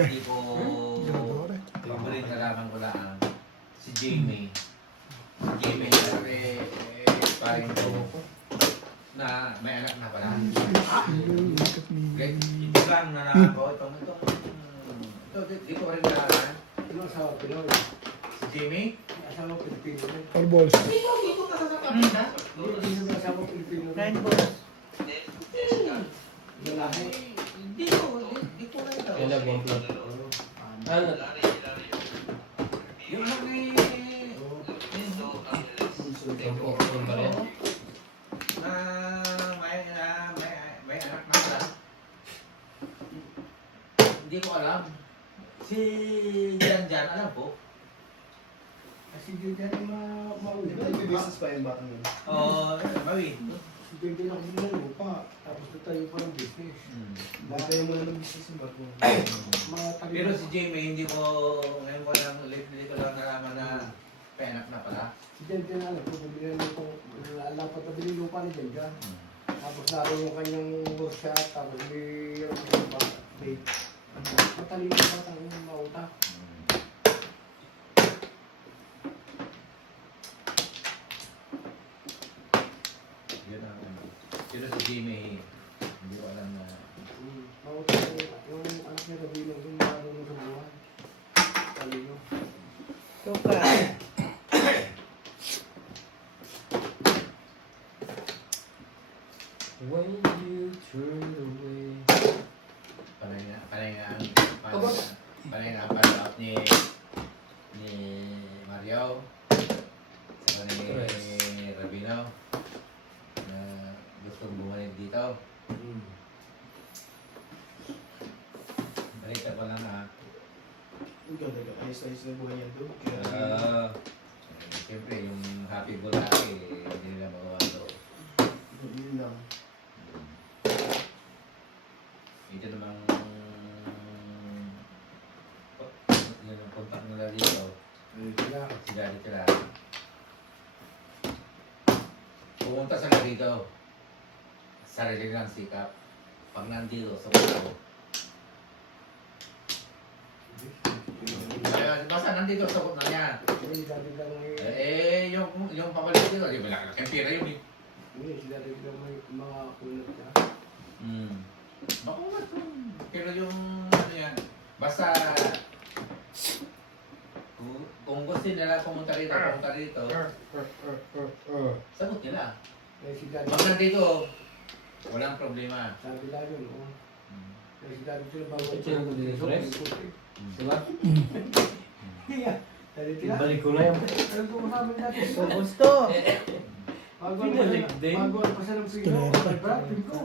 hindi ko paborit na laban ko lang si Jamie. Si Jamie kasi parang na may anak na pala. Ito lang na ako. Ito, di ko rin nalaman. Ano asawa Pinoy? Si Jamie? Asawa Pilipino rin. All balls. Hindi ko nasasakapin ha? Hindi naman asawa Pilipino rin. Nine balls. Lalahe. Hindi ko rin ito. Kaya nag-complot. Ano? Yung anak ni... Yung ba rin? May anak na pala. Hindi ko alam. Si Jan, alam ko. Kasi hindi tayo mauli. May business pa yung batang yun. Oo, Mawi. Si Bebe lang din ng lupa. Tapos tayo pa ng business. Bakit tayo muna ng business yung batang Mga tabi- Pero si Jamie, hindi ko, ngayon ko lang, lately ko lang nalaman na may anak na pala. Si Dente na alam ko, bumili na lupa. Alapat na bili lupa ni Dente. Tapos naroon yung kanyang workshop. Tapos may matalino pa tayo ng mauta. Yun ang si Jamie, hindi ko alam na... Mauta yung anak niya Rabino. Yung marunong sa buhay. Talino. Tuka. When you turn away. Panay nga ang pan-out ni Mario sa ni Rabino na gustong bumalik dito. Balita ko lang ha. Ang ganda ka. Ayos-ayos na buhay yan doon. Siyempre yung happy go laki, hindi nila magawa ito. Yun lang. Ito namang yun ang contact nila dito. Si Daddy Tila. Pumunta sila dito. Sarili lang sikap. Pag nandito sa puso. Basta nandito sa puso niya. Hindi, dati lang may... Yung papalit dito, di ba lang ang pira yun eh. Hindi, sila rin lang may mga kulat ka. Bako nga ito. Pero yung ano yan, basta kung gusto nila pumunta rito, sagot nila. Eh, si Daddy, Pag nandito, walang problema. sabi lang yun, oo. Eh, si Daddy sila bago. Ito yung good dress? Diba? Iya, Daddy sila. Ibalik ko na yun. Ano po masabi natin? So, gusto. Bago Pinalik din. Bago ang pasa ng pino. Ay, brad, pinko.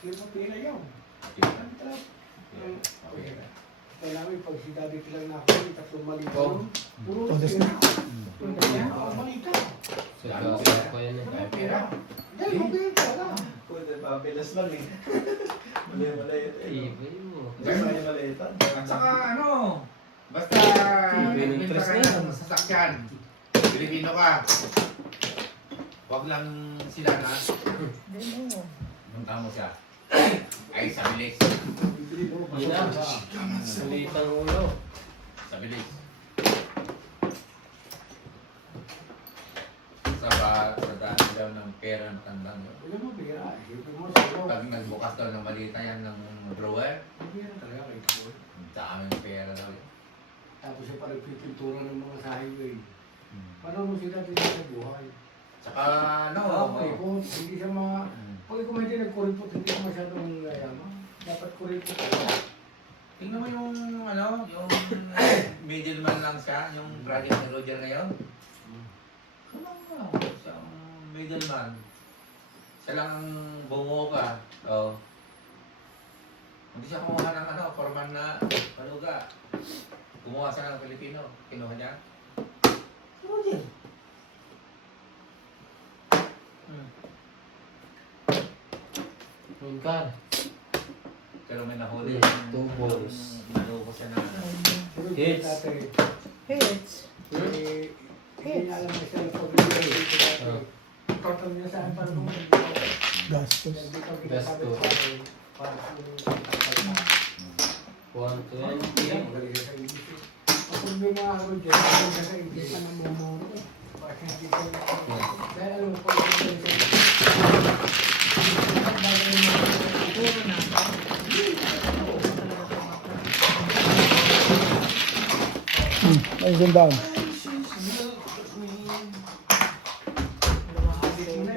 Yung pina yun. Kaya namin, pag si Daddy sila na ako, yung tatlong malito. Puro Todas pina. Malito. Sa yan eh. Pera. Dahil mabenta ka. Pwede, papilas lang eh. Malay-malay ito eh. Iba yun. Basta yung malitan. At saka ano, basta Pinterest pinta ka na yan. ng sasakyan. Pilipino ka. Huwag lang sila na. Hindi mo. Punta mo siya. Ay, sa bilis. Yun na. Salitang ulo. Sa bilis. Sa daan daw ng pera ng tandang yun. Wala mo, bira. Siyempre mo, sa'yo. Pag nagbukas daw ng malita yan ng drawer, Bira talaga kayo po. ang daming pera daw yun. Tapos yung parang pipintura ng mga sa highway. Paano mo sila din sa buhay? Tsaka ano, Okay, kung hindi siya pag kung hindi nag-kuripot, hindi siya masyadong yayaman. Dapat kuripot ka. tingnan mo yung ano, yung middleman lang siya, yung project ni Roger ngayon. Ano, siyang middleman. Siya lang ang bumuo ka. Oh. Hindi siya kumuha ng ano, forman na paluga. Kumuha siya ng Pilipino. Kinuha niya. Roger. Yung car. Pero may nahuli. Two balls. Naluko siya na ano. Hits. Hits. Hindi niya alam na siya na pag-ibig dito dati. Total niya saan para kung Gastos. hindi ka Gasto. pinasabi sa akin. para sa mga 120. magaling ka sa English. Kapag may mga ano dyan, magaling ka sa English ka na mumuno. Bakit hindi ka dahil alam ko yung Puro na. Ayun down.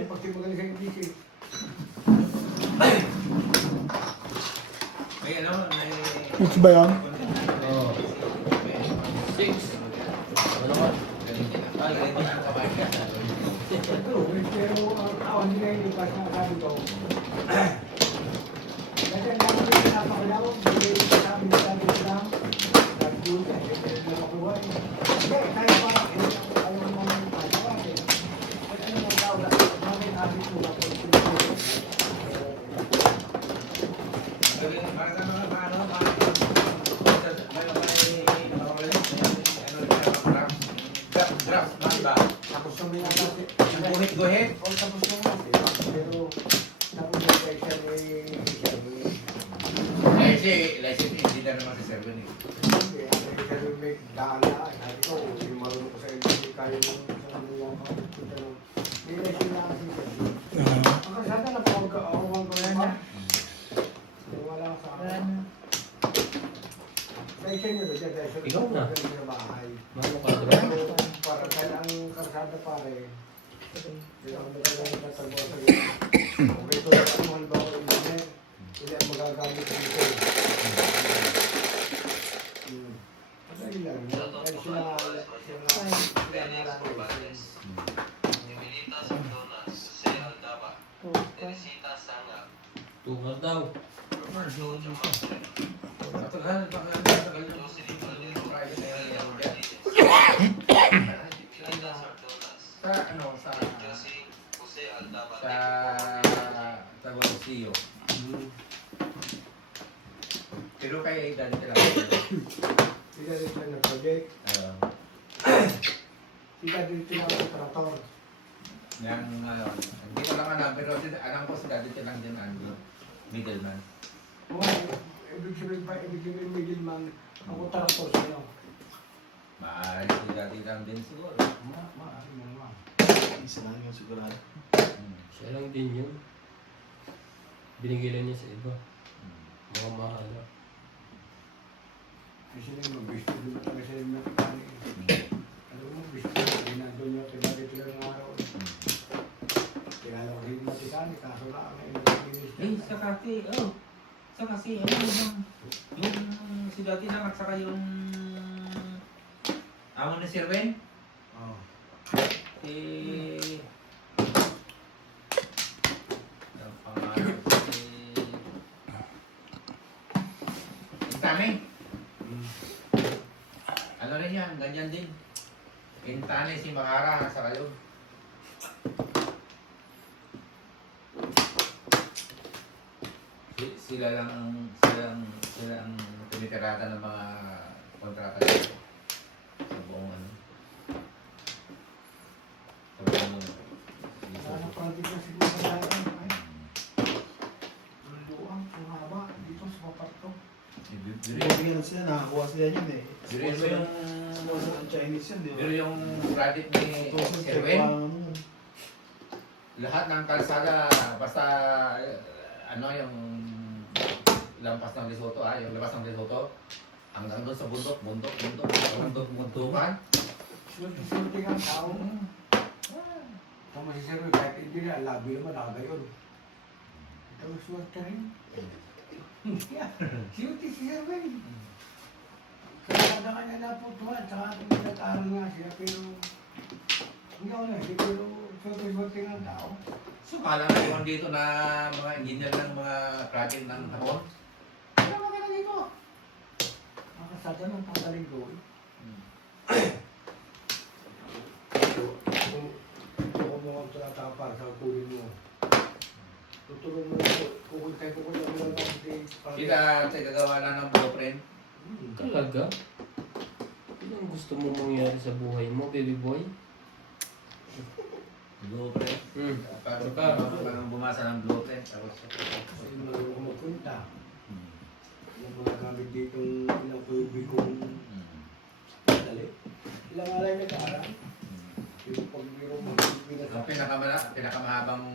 pag magaling sa English eh. May ano, may... Which ba yun? Oh. 6. Ano ka? Ganito na ang kamay ka. Pero ang awan nila yung pas na sabi ko. Kasi ang dami nila napakalaw, hindi sabi nila sabi nila, nag-doon ka, hindi nila makuha eh. Hindi, kaya parang ayaw mo naman yung pagawa eh. At ano mo daw, bakit habit mo ako yung pinag-doon? Draft man ba? Tapos na may natin. Guhit. O tapos na nga, pero tapos na kaya siya may License engineer naman si Sir Ben eh. hindi, kasi may daan na, sabi ko, yung marunong ko sa hindi kaya mo sa mga kapatid ko. Hindi na sila kasi ang kasada na pag-aawang ko yan niya. Wala sa Wala akin. na. Sa isa nyo doon, dahil sa Ikaw na. sa bahay. Mano ka, bro? Pero para dahil ang kasada pare, yun ang magalang tatagawa sa iyo. Okay, ito na ang mga bago internet, hindi ang magagamit dito. Madali lang. Dahil sila nalang. Tungal daw. Matagal, matagal yung private na yan. Sa ano, sa Tagusillo. Pero kay dali ka lang. Sila din sila nag-project. Sila din sila ang operator. Yang ano, hindi ko lang alam, pero alam ko si dati ka lang din ang middleman. Ibig sabihin middleman, ang operator sila. Maaari si dati lang din siguro. Maaari mo naman. Isa lang yung sigurado. Siya lang din yun. Binigay lang niya sa iba. Mga mahal na. Kasi sila yung mag-bisto doon talaga sila yung nakakali. Alam mo, bisto ginagawa niya kaya dito lang ng araw. Kaya lang rin matikani, kaso lang ang nag-inis. Eh, sa kasi, oh. Sa kasi, ano yung si dati lang at saka yung amo ni Sir Ben. Oo. Si... Ang pangalan si... Intane. Ano rin yan, ganyan din. Intane si Mahara sa kayo. Sila ang tumitirata ng mga kontrata dito. Sa buong ano. Sa buong Sana project na siguro sa akin. Ang luang, ang haba, dito sa papat ko. Bigyan na sila, nakakuha sila yun eh. Biruin mo yung Sponsor ang Chinese yun, di ba? pero yung project ni Sir Ben, lahat ng kalsada, basta ano yung lampas ng Lesotho, yung labas ng Lesotho, hanggang doon sa bundok, hanggang doon buntukan. Swerte nga ang tao. Kung masisiro, kahit hindi na, labi naman, nakagayon. Ito ang swerte rin. Swerte si Sir Ben. Kaya na kanya naputuhan, saka ating pinag-aaral nga siya, pero hindi ako na, pero swerte nga ang tao. So, kala nga naman dito na mga engineer ng mga project ng hapon. Kaya maganda dito. Makasada ng pagaling ko. Kung mo ang tinatapar sa kunin mo. Tutulong mo kung kayo kung ano lang ang Kita gagawa na ng blueprint. Talaga? Ano ang gusto mo mangyari sa buhay mo, baby boy? Blueprint. Hmm. Parang bumasa ng blueprint. Tapos, Kasi marunong kumukunta. gamit dito ilang tubig kung dali. Ilang alay na kaarang. Yung pagbiro magbibigat Ang pinakamahabang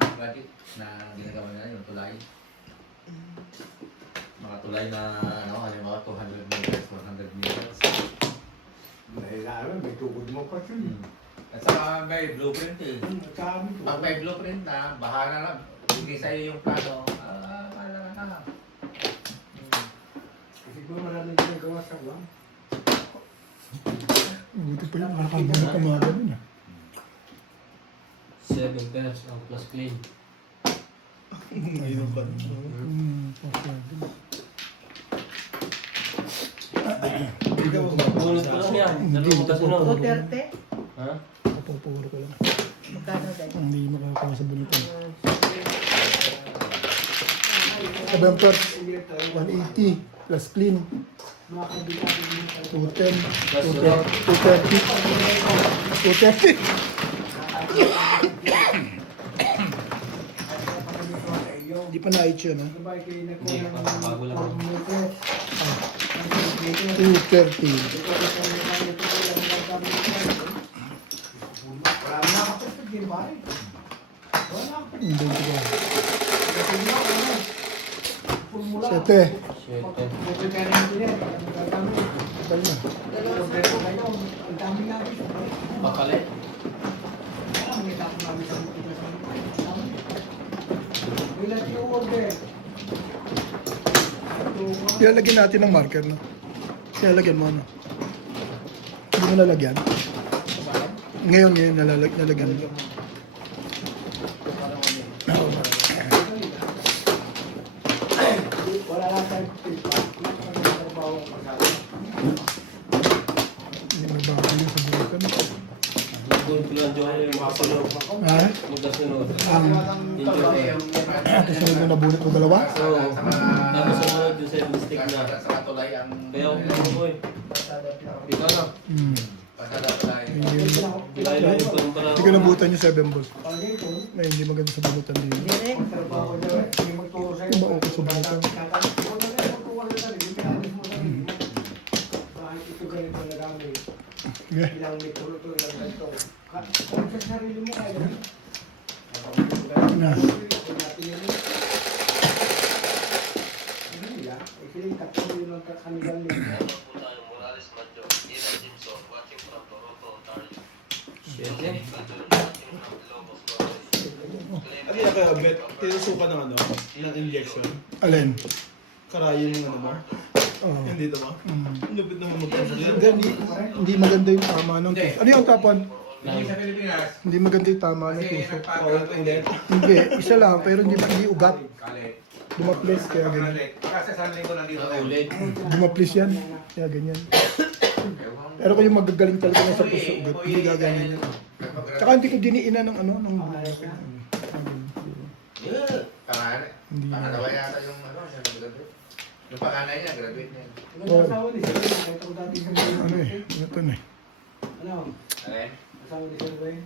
gadget na ginagawa nila yung tulay. Mga tulay na halimbawa 200 meters, 400 meters. Dahil alam, may tukod mo pa yun. At saka may blueprint eh. Nagkami to. Pag may blueprint na, bahala lang. Hindi sa'yo yung plano, bahala ka na. Kasi kung maraming ginagawa sa ulang. Buti pa yun, nakakabunot ang mga ganun ah. 7 pairs ang plus clean. Ngayon pa. Possible. Ikaw ba? Bunot ko lang yan. Dalawang kasunod. 230? Ha? Kapupuro ko lang. Magkano dahil? Hindi makakawa sa bunutan. Sabang parts, 180 plus clean. Mga kabilang 210, Plus 230. 230. Hindi pa na-itch yun ha. Sabay kayo na Hindi, bago lang. 230. Wala na ako sa gimay. Wala ako. Hindi ko ba. Formula. 7. 7. Buti ka rin din eh. Ang gagamit. Tagal na. Ang dami namin. Pakalit. Ang dami namin sa mga ilan yung order? Ilalagyan natin ng marker no. Ilalagyan mo ano. Hindi mo nalagyan. Ngayon nalagyan mo. Wala lang tayong pilpa. Trabaho ang pagkakita. Hindi na bago yun sa bunutan. Doon ko lang dyan yung makasunod. Ha? Magkasunod. Tapos sunod mo nabunot mo dalawa? So, tapos sumunod yung 7 stick na. Sa tulay ang... Kaya ako boy. Ikaw na. Pasada tulay. Bilay lang yung tulong pala. Hindi ko nabutan yung 7 balls. Pagay ko, Na hindi maganda sa bunutan din. Direk? trabaho niya, hindi magturo sa'yo. Diba okay sa bunutan? Bakit ito ganito na gamit? Okay. Ilang metro ito, ilang ganito. Kung sa sarili mo kaya yun. Na. Hindi lang. Sila yung tatlo yun ang kanilang nila. Ano na kaya, Bet? Tinusukan ng ano? Ng injection? Alin? Karayan yung ano mo? Oh. Yung dito mo? Ang lupit naman magpapag Hindi maganda yung tama ng Hindi. tusok. Ano yung tapon? Hindi sa Pilipinas. Hindi maganda yung tama ng Kasi tusok. ulit. Hindi, isa lang pero hindi ugat. Kalit. Dumaplis kaya ganyan. Kasi sa linggo nandito tayo. Ulit. Dumaplis yan. Kaya ganyan. Pero kung yung magagaling talaga na sa puso ugat, hindi gaganyan yan. Tsaka hindi ko diniinan ng ano, ng Hindi na. Pangalawa yata yung siya nag-graduate. Yung panganay niya, graduate niya. Ang asawa ni Sir, kahit ang dati sa mga ano eh, ito na eh. Ano? Alin? Asawa ni Sir Ray?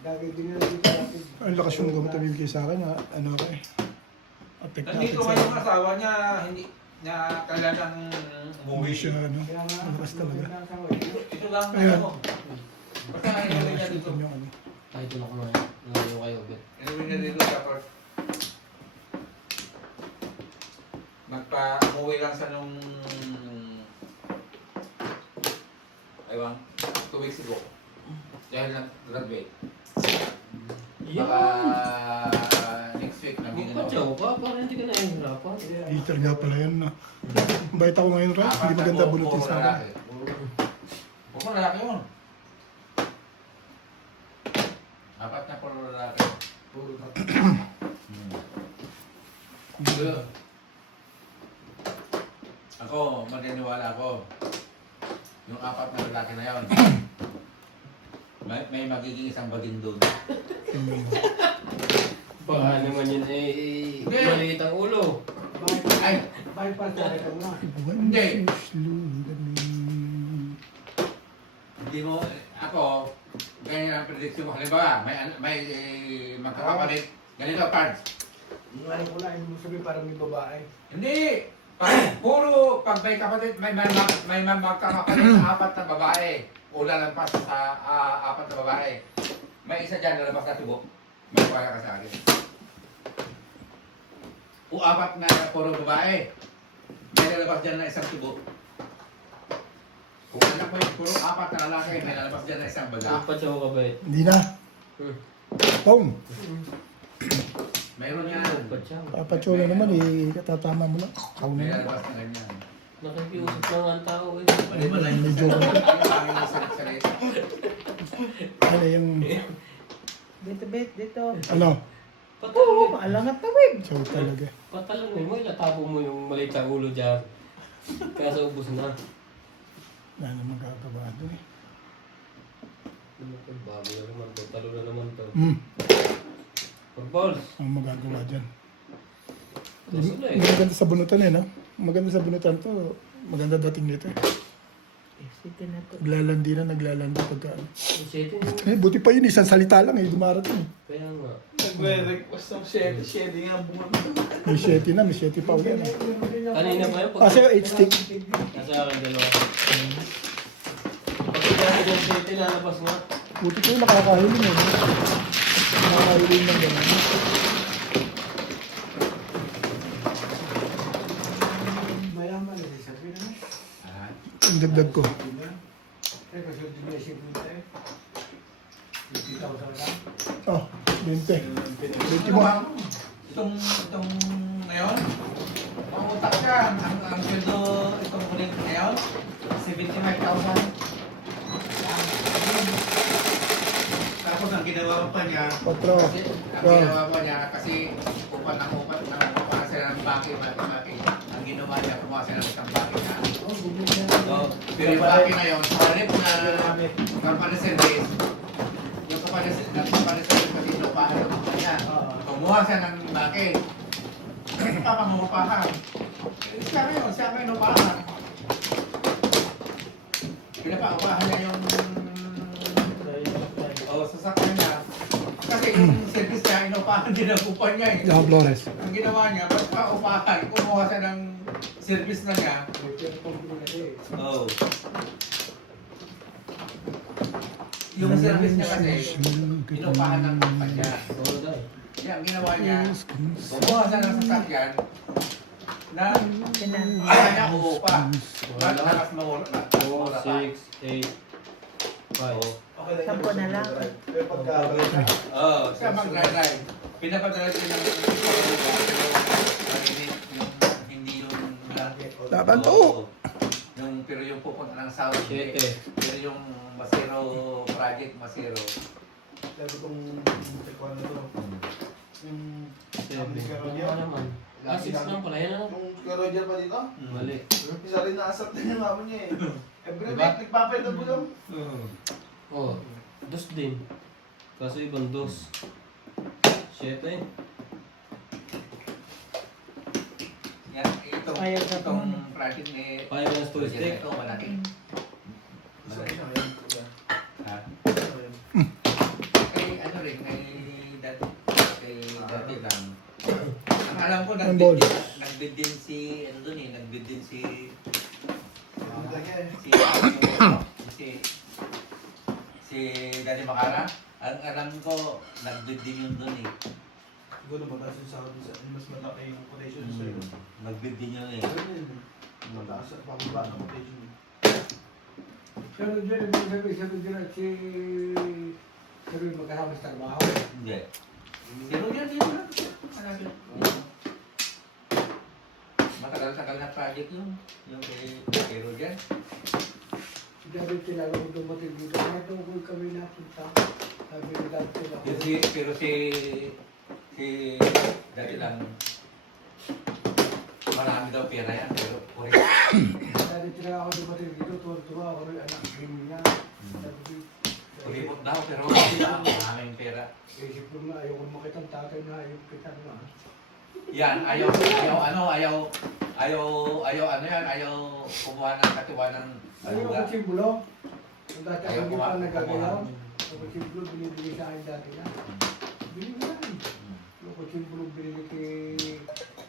Dati din na dito natin. Ang lakas yung gamot na bibigay sa akin, ano ako eh. Affect Nandito sa nga yung asawa niya, hindi niya talagang Hindi umuwi siya, siya. ano, Kaya nga, malakas talaga. ang asawa eh. Ito lang Ayan. ano. Basta inuwi niya dito. Yung ano. Kahit ito na kumain. Nalayo kayo, Bet. Inuwi niya dito tapos umuwi lang sa nung ewan, 2 weeks ago. Dahil nag-graduate. Baka next week naging Magpatyaw ka, parang hindi ka nahihirapan. Peter nga pala yan, no. Bait ako ngayon, Ray. Hindi maganda bunutin sa akin. Huwag mo lalaki yun. 4 na puro lalaki. Puro tatlo. Ako, maniniwala ako. Yung 4 na lalaki na yun. May magiging isang baging doon. Baka naman yun eh, maliit ang ulo. Ay! Bypass na ito na. Hindi. Slowly. Hindi mo, ako, ganyan ang prediction ko. Halimbawa, may magkakapalit. Ganito, cards. Yung ano ko lang, hindi mo sabihin parang may babae. Hindi! Puro pag may kapatid, may magkakapatid na 4 na babae. O lalampas sa 4 na babae. May isa dyan lalabas na tubo. Magpaya ka sa akin. O 4 na puro babae. May lalabas dyan na isang tubo. Kung anak mo yung puro 4 na lalaki, may lalabas dyan na isang baga. Dapat siya ko ba eh? Hindi na. Boom. Mayroon yan. Dapat siya. Papatsura naman eh. Katatama mo lang. Kau May na. lalabas na ganyan. Nakikiusap na nga ang tao eh. Medyo Salit-salit. ano yung Dito, bet, dito. ano. Oo, Patalangin. alangat tawid. So talaga. Patalangin mo, ilatabo mo yung maliit na ulo dyan. Kaya ubos na. Wala na magagawa doon eh. Bago na naman to, talo na naman to. Pagballs. Ang magagawa dyan. Gusto na eh. Maganda sa bunutan eh, no? Maganda sa bunutan to. Maganda dating nito eh. Sige na to. Naglalandi pagka ano. Yung setting, Buti pa yun, isang salita lang eh, dumarating eh. kaya nga. Nagre-request ng 7 nga ang bunga. May 7 na, may 7 pa ulit. Eh. Kanina ba yun? Ah, sa'yo 8 stick. Nasa akin dalawa. Pag kaya yung setting, lalabas nga. Buti pa yun, nakakahiling eh. no? Nakakahiling ng gano'n. Mayaman na sabi na. Ah, Ang dagdag ko. Eh, kasi hindi niya siya punta eh. 50,000 lang. Oh, 20. 20 mo. Itong ngayon, ang utak ka, ang sweldo itong ulit ngayon, 75,000. Tapos ang ginawa pa niya, 4. ang ginawa pa niya, kasi upat sila ng baki, ang ginawa niya, kumuha sila ng isang baki na. Oh, bumili na. So, pero yung baki na yun, sa halip na company service, yung company service kasi inupahan ng company niya. Kumuha siya ng baki. Kasi pa pangungupahan. Siya ngayon inupahan. Pinapaupahan niya yung sasakyan niya. Kasi yung service niya, inupahan din ang kumpanya eh. Yung Flores. Ang ginawa niya, basta upahan, kumuha siya ng service na niya. Oh. Yung service niya kasi, inupahan ng kumpanya. Oo, dahil. Kaya ang ginawa niya, kumuha siya ng sasakyan na kaya niya uupa. Lakas mawala. 4, 6, 8, 5. Okay lang. Sampo na lang. Pero pagka... Oo, siya mag-drive. Pinapadala siya ng hindi yung Laban to. Oo. Pero yung pupunta ng South, Siete. pero yung Masero project, Masero. Sabi kong tekwan na to. Yung... 7. Kami si Ano Roger. naman? Ah, 6 lang pala. Yan ano? Yung si Roger pa dito? Mali. Isa rin naasap na yung amo niya eh. Every Diba? week, nagpapayad ng bulong. Oo. Dos din. Kaso ibang dos. 7. Yan, itong, Ayaw na itong project ni Ayaw na project stick. ito, malaki. Isa Malaki. rin yan. Ha? Isa rin. Kay ano rin, kay dati lang. Ang alam ko, Ang ball. nag-bid din si, ano dun eh, nag-bid din si, Ang laki eh. si Daddy Makara. Ang alam ko, nag-bid din yun dun eh. Siguro mataas yung sahod sa mas malaki yung quotation sa iyo. Nag-bid din yun eh. Ganun yun. Mataas at pababa ng quotation. Pero dyan, sabi dyan si... Sabi magkasama sa trabaho. Hindi. Si Roger din lang. Matagal-tagal na project yun. Yung kay Roger. Sabi sila, kung dumating dito, ito kung kami napunta. Sabi nila sila. Pero si dati lang marami daw pera yan, pero puri. Sabi sila ako dumating dito, tuwa ako rin anak niya. Sabi Puripot daw, pero maraming pera. isip ko na, ayaw ko makita ang tatay na ayaw kita na. Yan, ayaw kumuha ng katuwa ng Ayaw ko aluga. simbolo. Kung dati Ayaw ako hindi kumuha pa nagagalaw. ng Ako simbolo, binibigay sa akin dati na. Binibigay. Ayaw ko bulog binili kay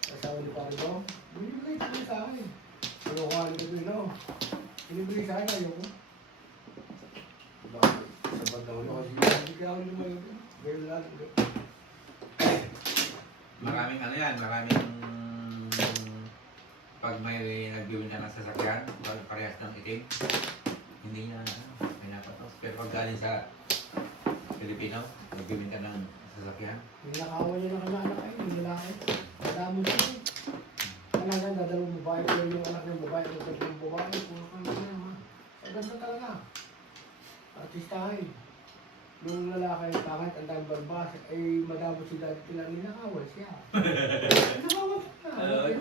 asawa ni Paribo. Binibigay ko sa akin. Ano ko nga nito no? Binibigay sa akin, ayoko. Bakit? Sa pagdaw na kasi binibigay ako naman yun. Ganyan lang. Maraming ano yan, maraming pag may nagbibinta ng sasakyan, pag parehas ng itim, hindi niya may napatos. Pero pag galing sa Pilipino, nagbibinta ng sasakyan, Nilakawan niya ng anak ay, yung lalaki. Madami siya eh. Talagang dadalawang babae ko yung anak ng babae, yung tatlong babae, puro kami na ha. Ang ganda talaga. Artistahin. Nung lalaki, kahit ang dahil barbas, ay madamo si dati tila ninakawan siya. Ninakawan siya.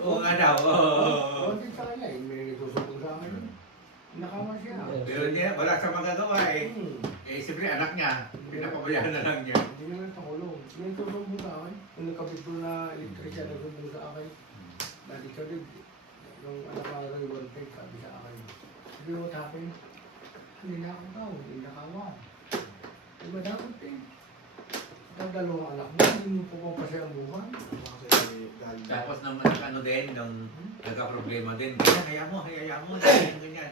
oo nga daw, oo. Hindi sa kanya, eh, may nagsusumbong sa akin. Ninakawan siya. Pero hindi, wala sa magagawa eh. Hmm. Eh, siyempre anak niya, pinapabayaan na lang niya. Hindi naman sa kulong. May nagsusumbong sa akin. Nung nakabit ko na elektrisya, nagsusumbong sa akin. Dati siya din, yung anak ko na yung take, sabi sa akin. Sabi what happened? Hindi na ako daw, hindi nakawan. Di ba dapat eh? Ang dalawang anak mo, hindi mo po pa siya ang buwan. Tapos naman ano din, nung nagka-problema din, ganyan, hayaan mo, ganyan.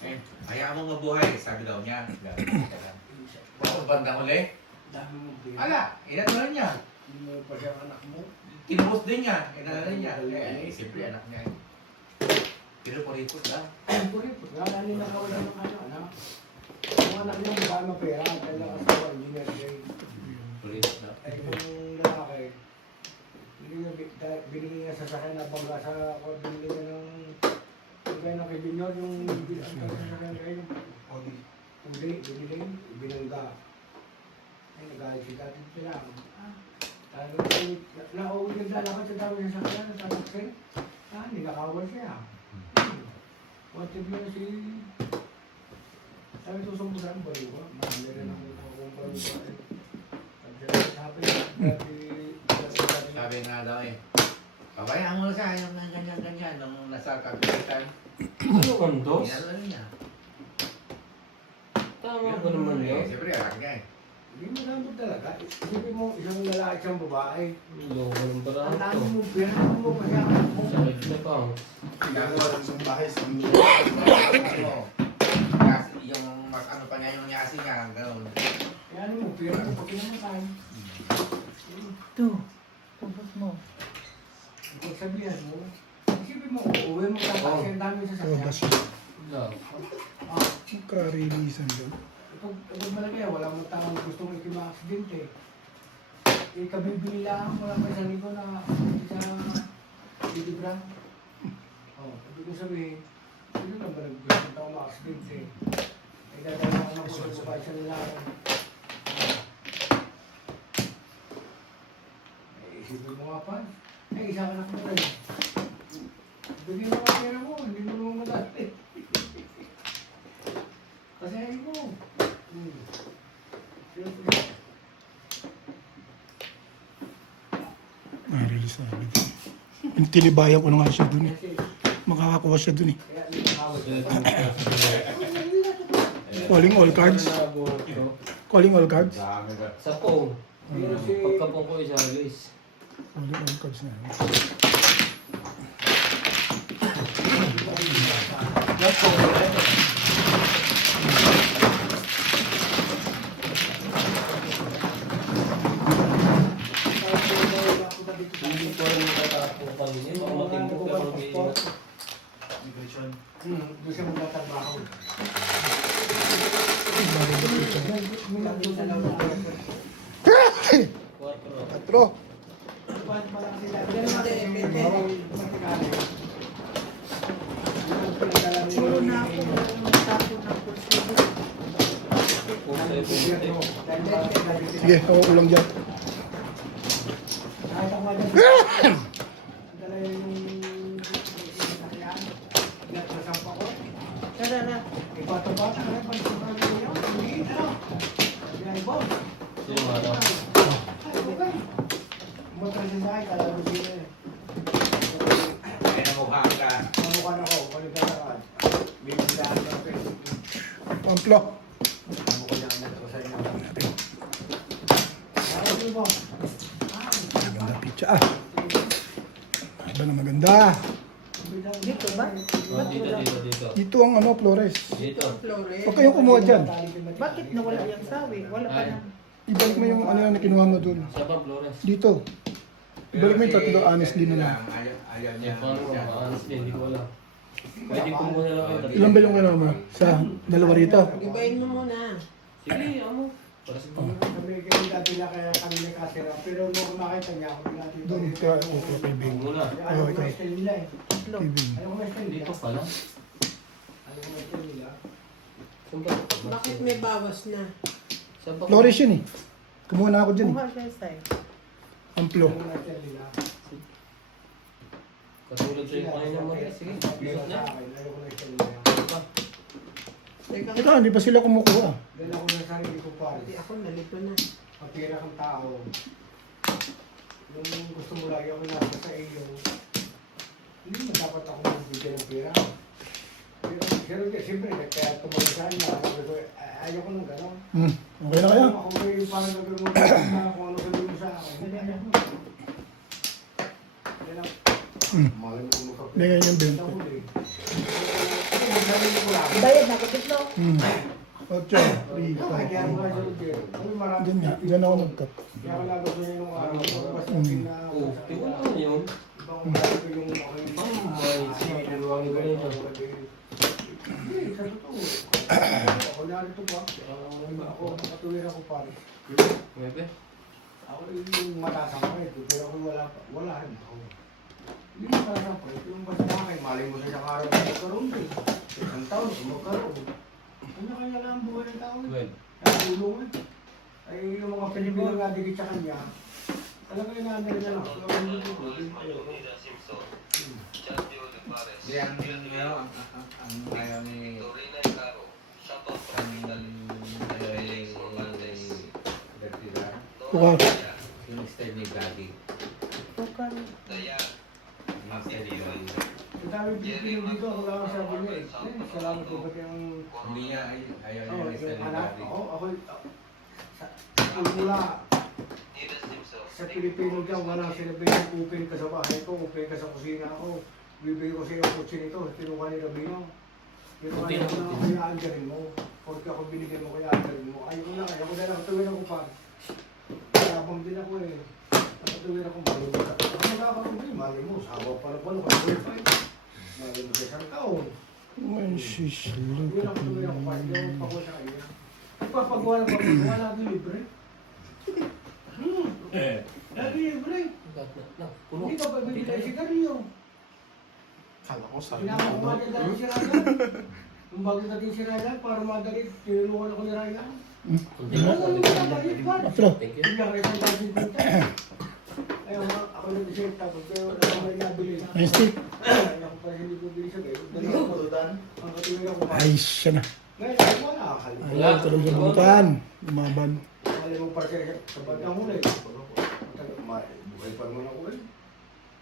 Eh, hayaan mo mabuhay, sabi daw niya. Tapos bandang uli, Dami mong pera. ala, inatulan niya. Hindi mo pa siya ang anak mo. Tinubos din niya, inatulan niya. Eh, siyempre anak niya. Pinupuripot lang. Ay, puripot. Wala nila nakawalan ng ano, anak. Ang anak niya, mukha mapera. Dahil ang asawa, engineer din. Puripot lang. Ay, kung lalaki, hindi niya binigay niya sa sakyan na bangga sa binigay niya ng kaya ng kaibigan yung bilang sa sakyan kayo. Hindi, binigay, binangga. Ay, nagalit si dati sila. Nauwi naglalakad sa dami sa sakyan, natataksin. Nilakawan siya. Wanted mo si... Sabi susong mo saan ba, di ba? Marami rin akong baliwa eh. Sabi nga daw eh, pabayaan mo na siya, yung ganyan-ganyan, nung nasa kapitan. Ano kondos? Inatulan niya. Tama ba naman Eh, yun? siyempre anak niya eh. Hindi mo naman talaga. Isipin mo, isang lalaki, isang babae. Loko ng Ang barato. dami mo, pera mo pa siya. Sakit na pa. Ano, kasi yung mas ano pa niya yung nyasi niya, gano'n. Kaya ano mo, pera mo pag kinamatay. Ito. Tapos mo. Kung sabihan mo, isipin mo, uuwi mo ka kasi ang dami sa Lumabas sakyan. siya. Love. Karilisan doon. Pag malaki, wala mo taong gustong ikima-aksidente. Eh, kabibili lang, wala pa isang ligo na sa Bidibra. Oh, ibig ko sabihin, sino lang ba naggusto taong ma-aksidente? Eh, dadala ako ng kusog sa isang lalaki. Eh, isipin mo nga pa. Eh, isa ka na ko rin. Bigyan mo ang pera mo, hindi mo naman madali. Kasi ayun mo. Release na agad. Tinibayan ko na nga siya dun eh. Makakakuha siya dun eh. Calling all cards. Calling all cards. Sa phone. Pagkapong ko isa guys. Calling all cards na. Hindi ko rin nakatapos kanina. Baka matimbok ka mag-iingat. Doon siya magtatrabaho. Quatro. 4. Puro na ako. Tapo na ako. Sige, ako ulang dyan. Kahit ako nga dyan, dala yung sakyan. Nasampa ko. Tara na. Bata-bata na rin, pag-sabahan ko yun. Hindi na. Sabi ay, boss. Sino nga daw? Ay, okay. Umatras siya sa akin, kala ko sila eh. Kaya namukhaan ka. Mamukhan ako, paligalakan. Bibigyan ko ako. Pamplo. Mamukhan niya ang nagkasayin ako. Ay, boss. Maganda picture. Ah! Aba na maganda. Dito ba? Oh, dito. Dito ang ano, Flores. Dito. Flores. Huwag kayong kumuha dyan. Bakit nawala yung sawi? Wala pa Ay. na. Ibalik mo yung ano na kinuha mo doon. Sa bang Flores? Dito. Ibalik mo yung tatlo, honestly na lang. Ayaw niya. Yung paano mo? Honestly, hindi ko alam. Pwede ko muna lang yung tatlo. Ilan ba yung ano mo? Sa dalawa rito? Ibayin mo muna. Sige, ano? Para sa mga. Sabi kayo dati na kaya kami nakasira. Pero nung makita niya ako, natin Doon ka, okay, kay Bing. Muna. Ayaw ko na style nila eh. Tatlo. Kay Bing. Ayaw ko na style nila. Dito pala. Ayaw ko na style nila. Saan ba? Bakit may bawas na? Saan ba? Flores yun eh. Kumuha na ako dyan eh. Kuha siya style. Amplo. Ayaw ko na style nila. Katulad sa'yo kanina mo. Sige, Pero bisot sa niya. akin, ayaw ko na style nila. Teka, Ito, hindi pa sila kumukuha. Dahil ako na sarili ko pa. hindi ako nalito na. Ang pira kang tao. Nung gusto mo lagi ako nasa sa iyo, hindi mo dapat ako magbigay ng pera. Pero siyempre, kaya tumagasan niya. Ayaw ko nung gano'n. Okay na kaya? Ako may parang gagawin mo na kung ano sabihin mo sa akin. Hindi ayaw mo. Yan ang mahal mo kung makapit. Bigay yung 20. Ang huli. Kasi magsabi ko lang. Bayad na ko dito. 8, 3, Ay, kaya mo 4, nga siya Roger. Ay, marami. Diyan nga, diyan ako nag-cut. Kaya ko nagusto niya nung araw. Basta na. Oh, di wala na yun. Ibang ugali ko yung aking Ang galing niya. Hindi, sa totoo. Ako narito pa. Ako, nakatuwira ko pa. Bebe? Ako yung matasang pa ito, pero ako wala rin ako. Hindi matasang pa ito, yung basta akin, malay mo sa isang araw na magkaroon din. Isang taon, magkaroon. Kanya-kanya lang ang buhay ng tao. Well, Kaya tulungan. Ay yung mga Pilipino nga dikit sa kanya, talaga yung naandar niya lang. Kaya hindi ko, Hindi, ang ayaw ni... Kuha. Yung style ni Daddy. Tukar. Yung style ni Daddy. ang dami Pilipino dito, ako lang ang sabi niya eh. Salamat po ba't yung... Hindi niya, ayaw niya Oo, yung style yung ni anak, Daddy. ako, mula sa Pilipino dyan, wala sinabi ng open ka sa bahay ko, open ka sa kusina ko. Bibigay ko sa iyo kutsi nito, tinuha ni Rabino. Tinuha Kunti niya na ko na kunti. kaya andarin mo. Porque ako binigyan mo kaya andarin mo. Ayaw ko na lang, tuwin ako pa. Tapang din ako eh. Tuwin ako, mali mo. Ako nagkakaroon din, mali mo. Sawa pala, kaya mali mo sa isang taon. Ay, shish. Tuwin ako pa, hindi ako pagwa sa kanya. Ipapagawa ng pagagawa, lagi libre. Lagi libre. Puno. Hindi ka pa bibigay sigarilyo. Kala ko sa Kailangan ko madali dati si Ryan. Nung bago natin si Ryan, para madali, tinulungan ako ni Ryan. Kunti na. Ano yung madalit pa? Afro. Thank you. Hindi ako isang dasin punta. Ayaw nga, ako nag-isip tapos pero ako may nabili. Nice stick. Ayaw ko pa hindi ko bili siya kayo. Dalawa ko. Ang katuloy ako pa. Ay, siya na. Ngayon, ako wala akal. Ay, tulong sa bunutan. Umaban. Mali mo para siya sa bandang huli. Buhay pa naman ako eh.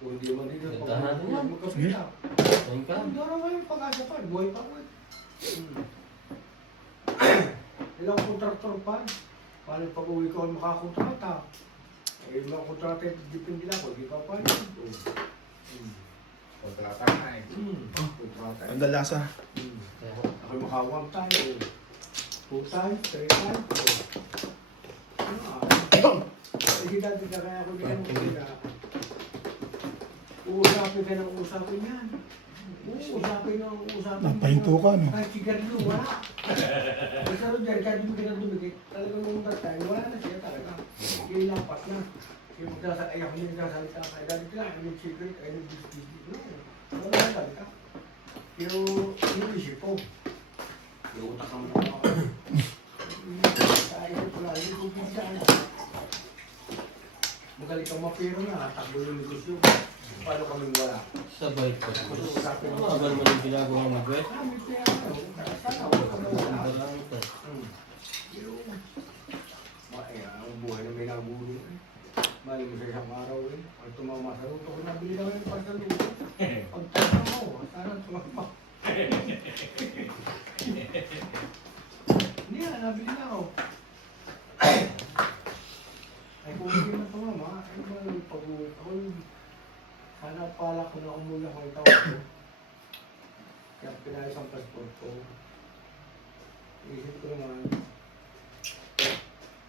Kung hindi man dito, Ganda natin yan. magkapita. Ayun ka. Hindi ako ngayon pag-asa pa, buhay pa ako eh. Ilang kontraktor pa. Paano pag-uwi ko ang makakontrata? Eh, mga kontrata, depende na ako, di pa pa yun. Kontrata na eh. Kontrata. Ang dalasa. Ako makawang tayo. 2 times, 3 times. Hindi dati na kaya ako din ang uusapin ka ng uusapin yan. Uusapin ng uusapin. Napahinto ka, no? Kahit sigarilyo, wala. Basta rin dyan, kahit hindi ka na dumikit, talagang nung tayo, wala na siya talaga. Kaya lampas na. Kaya magsasalita, ayaw ko hindi nagsasalita. Kaya galit ka, I need cigarette, I need this. Wala na galit ka. Pero, yung isip ko, yung utak ang mga sa isip ko lang, hindi ko pinasaan. Magaling kang mapiro na, takbo yung negosyo. Paano kami wala? Sabay pa. Usapin Ano nga ba naman yung ginagawa mo, Gwen? Kami kaya, sana wala kami wala. Ang lang ito. Ang buhay na may nagulo eh. Mali mo sa isang araw eh. Pag tumama sa luto ko, nabili kami ng para sa luto. Pag tumama mo, sana tumama. Hindi na, nabili na ako. Ay kung hindi na tumama, ay ba pag-uwi ako napala ko na umuwi ako ng tawag ko. Kaya pinayos ang passport ko. Isip ko naman,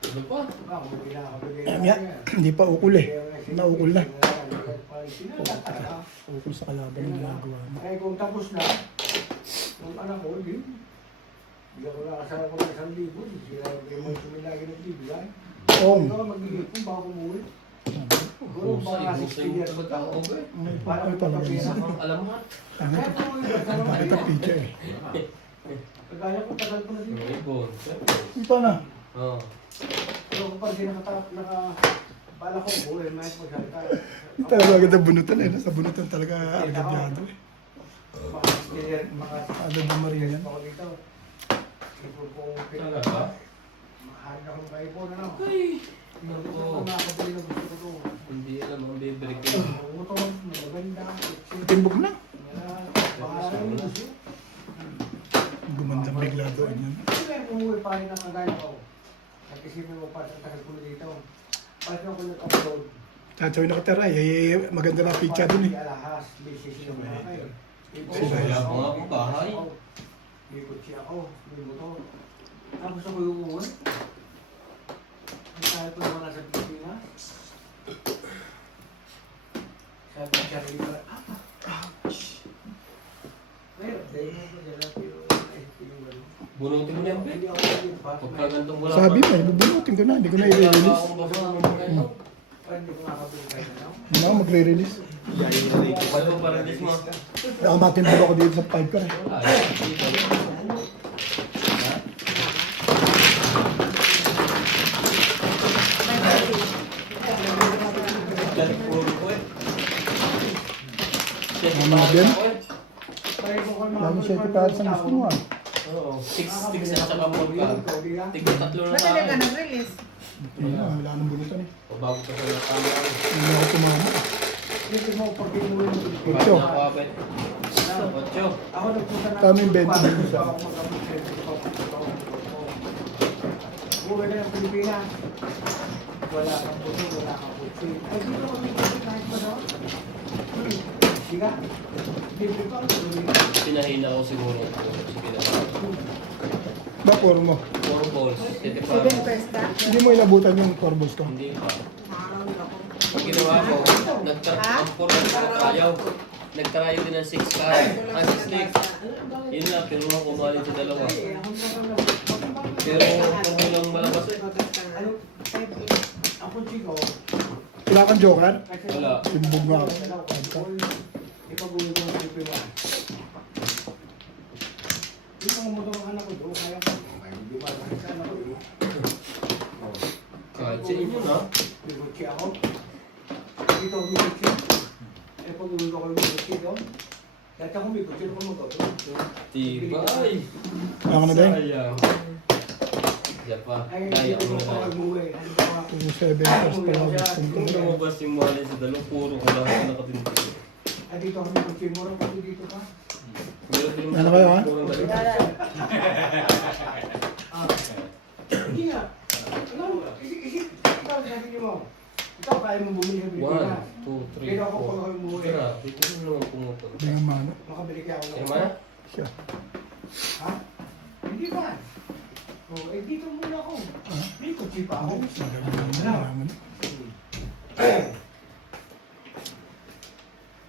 Ano pa? ako pinakabigay Ayan nga, hindi pa ukol eh. Naukol na. Sinala talaga. Ukol sa kalaban ng ginagawa mo. Kaya kung tapos na, yung anak ko, hindi ako nakasara ko ng 1,000. Sila may sumilagi ng bibigay. Oo. Hindi ako mag-igipon bago umuwi. Siguro baka 60 years old ako. Para Ay, talaga magpapira yun. ako. Alam mo? Ano Kaya to? kung umuwi ka, Ang bakit ang picture eh. kagaya ko, tagal ko na Yung dito. ibon. Ito na. Oo. Pero kung pag di bala ko umuwi, may magsalita. Talaga agad ang bunutan eh. Nasa bunutan talaga argabyado eh. Ada na Maria. Ako dito. Ipon kong Talaga? mahal akong kaipon na lang. Ay! Gusto ko Naku. makakabili ng gusto ko to. Hindi alam ang bibili ko. Ang motor, maganda. Timbog na. Bahala yung gusto. Gumanda bigla doon yan. Kasi kaya umuwi pa rin ang kagaya ko. Nag-isipin mo pa sa tagal ko dito. Paano ako nag-upload? Chachoy nakatira eh. Maganda na picture dun eh. Alahas, busy siya mga kayo. Sila Wala pa nga akong bahay. May kutsi ako, may motor. Tapos ako yung umuwi. Ang kaya ko naman nasa Pilipinas. Sabi ko siya rin pala, Ngayon, dahil mo ko dyan lang yung Bunutin mo yan, Ben. Hindi ako nag-impact. Pagka gantong wala Sabi mo eh, bubunutin ko na. Hindi ko na Wala pa i-release. akong basa ng mga ganito. Hindi ko makakabili kayo na. Hindi na ako magre-release. Ba't mo parang dis mo? Ako matindog ako dito sa Piper eh. Wala. Dito. Ha? Dali puro ko eh. Ano na yan? Ako eh. Lagi siya ito para sa gusto mo ah. Oo. 6 sticks at saka vodka. Tignan tatlo na Madali ka tayo. nag-release. Hindi na, wala nang bunutan eh. O bago ka sa camera. Hindi ako tumama. Hindi mo pag pinuwi ng Pilipinas. Ocho. Bago ako, Ben. 8. Ako nagpunta na. Tama yung 20 minutes Ako mag-abot Uwi ka ng Pilipinas. Wala kang puso, wala kang putsi. Ay, dito kami kahit pa daw. Siga. Libre pa. Pinahina ako siguro. Sige na. Ba, puro mo. 4 balls. 7 75. pesta. Hindi mo inabutan yung corbos ko. Hindi pa. Ah, naku. Pag ginawa ko, ang 4 nagtrayaw. Nagtrayaw din ng 6 cards. 6 sticks. Yun lang, pero ako kumalit sa dalawa. Pero kung walang malabas eh. Ano? Ako chico. Wala kang joker? Wala. Timbog nga ako. Ipag-uwi ko ng Pilipinas. Yung mga motor ng anak ko doon, kaya ko. Ay, hindi ba nakit sa anak ko doon. Kahit sa inyo na. May kutsi ako. Dito ako may kutsi. Eh, pag-uwi ko may kutsi doon. Dati ako may kutsi doon motor. Tibay. Wala ka na ba yun? Sayang. Diyan pa. Ay, Kaya dito ako ko na pa lang. mag-uwi. Ano ba? 2 7 first pala ako gusto Kung ko. lumabas yung wallet sa dalawa, puro ko lang ako nakatindig. Ay, dito ako may kutsi. Mura ko dito pa. Meron din Ano kayo, ha? purong galing. Hindi nga. Ano? Isip. Ikaw, sabi niyo mo. Ikaw, kaya mo bumili sa Pilipinas. 1, 2, 3, Pero ako pag 4. ako umuwi. Tira, dito na naman pumupunta. Hindi nga mano. Makabili kaya ako. Kaya man? Siya. Ha? Hindi ba? Oh, eh dito muna ako. May kutsi pa ako. Malaman.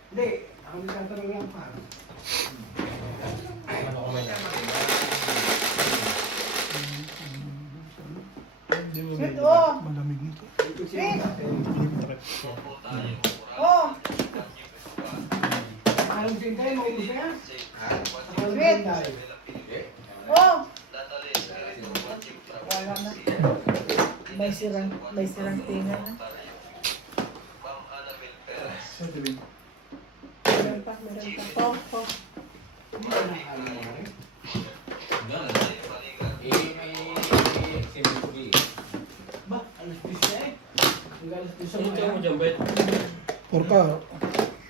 Hindi, ako nagtatanong lang pa. Ano ko man? Hindi mo Sweet, oh. malamig nito. May kutsi pa natin. Hindi mo takip. Oh, Anong tinday mo gusto yan? Anong Sweet. tinday? oh. Wala na. May sirang tinga na. Meron pa, meron pa. Oh, oh. Hindi ba nakakala mo rin? Ba, alas 10 na eh. Hanggang alas 10 Ano na ito mo yan. dyan, Bet? Porka,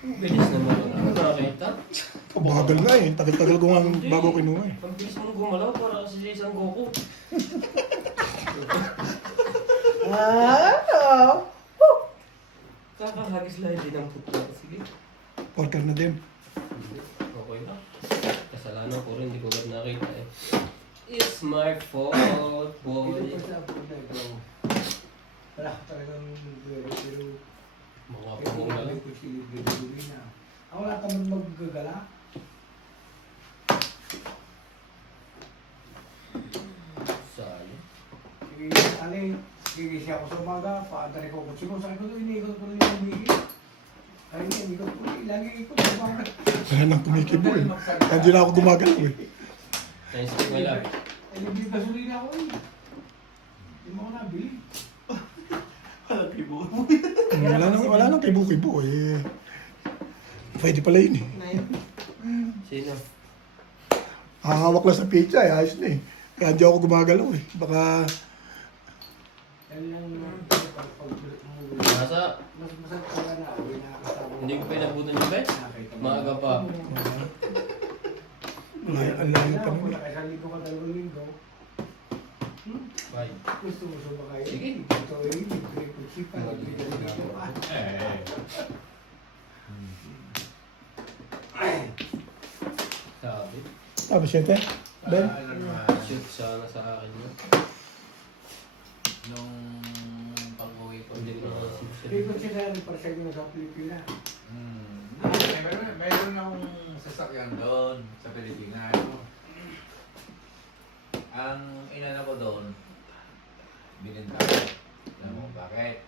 Bilis naman. Ano nakita? bagal nga eh. Tagal-tagal ko nga bago kinuha eh. Ang bilis mo gumalaw para kasi sa isang Goku. Ah, oh. Kakahagis lang din ang puto. Sige. Worker na din. Okay na. Kasalanan ko rin, hindi ko agad nakita eh. It's my fault, boy. Ito pa sa punta ito. Wala ka talagang pero Mga ito pangungal. ko silid na. Ako wala ka man maggagala. Sayang. Sige, alin, gigising ako sa umaga, paantari ko kung sino. Sabi ko, iniikot ko rin yung umigil. Ay, iniikot ko rin, lagi ikot sa umaga. Wala nang kumikibo eh. Kaya hindi na ako gumagalaw eh. Thanks to my love. Ay, nabili gasolina ako eh. Hindi mo ako nabili. Walang kibo. Wala nang kibo-kibo eh. Pwede pala yun eh. Sino? Hahawak lang sa pizza eh. Ayos na eh. Kaya hindi ako gumagalaw eh. Baka Yan lang naman, pag-ulit mo. Nasa, Mas masarap pala na, uwi na kasama. hindi ko pinabutan yung bet. Maaga pa. ang layo pa naman. Kaya sa linggo ka, 2 linggo. Bye. Gusto mo sumakay. Sige. Ito eh, libre ko sipa, libre ka dito. Sabi. Tapos 7? Ben? Ano naman, Shoot sana sa akin yun. nung pag-uwi ko Hindi ko dito, na Hindi ko siya sa parsay mo sa Pilipinas. mayroon akong sasakyan doon sa Pilipinas. Ang inano ko doon, bininta ko. Alam mo bakit?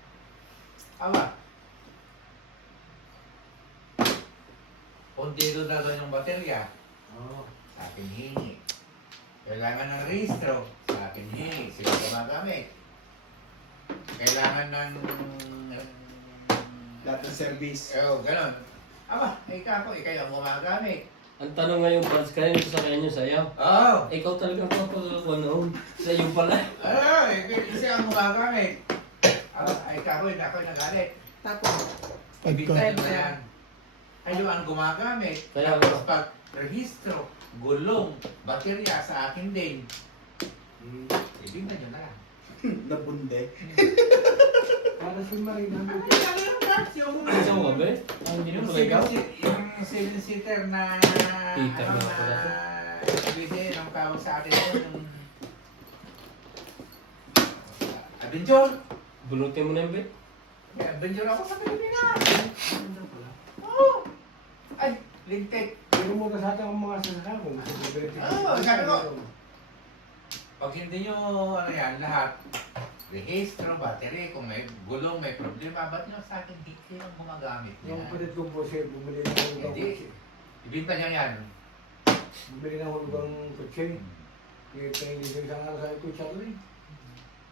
Aba, pundido na doon yung baterya, Oo. sa akin hingi. Kailangan ng rehistro, sa akin hingi. Sila gumagamit. Kailangan ng Lahat ng service. ganon. Aba, ikaw ang gumagamit. Ang tanong ngayon, Pans, kanino sa kanya sa'yo? Oo. Ikaw talaga papagawa noon. Sa'yo pala. Isa ang gumagamit. Ikaw nagalit. Tapos, Ibigay mo yan. Kayo ang gumagamit. Kaya Tapos pag rehistro, gulong, baterya sa akin din. Ibigay nyo na lang. Nabunde. Para si Marina. Isang mo ba? Hindi mo pala ikaw? Yung 7-seater na Peter na pala to. pwede ang tawag sa atin yun. Adventure! Bunutin mo na yung bet? May adventure ako sa Pilipinas! Oo! Ay, lintik! Pero mo ka sa atin ang mga sasakyan ko. Oo, sabi ko. Pag hindi nyo, ano yan, lahat, rehistro, battery, kung may gulong, may problema, ba't nyo sa akin di kayo gumagamit Yung niya? kapatid ko po siya, bumili ng hulugang Hindi. kotse. Ibinta niya yan. Bumili ng hulugang kotse. Kaya pinilinis ko isang araw sa kotse ko rin.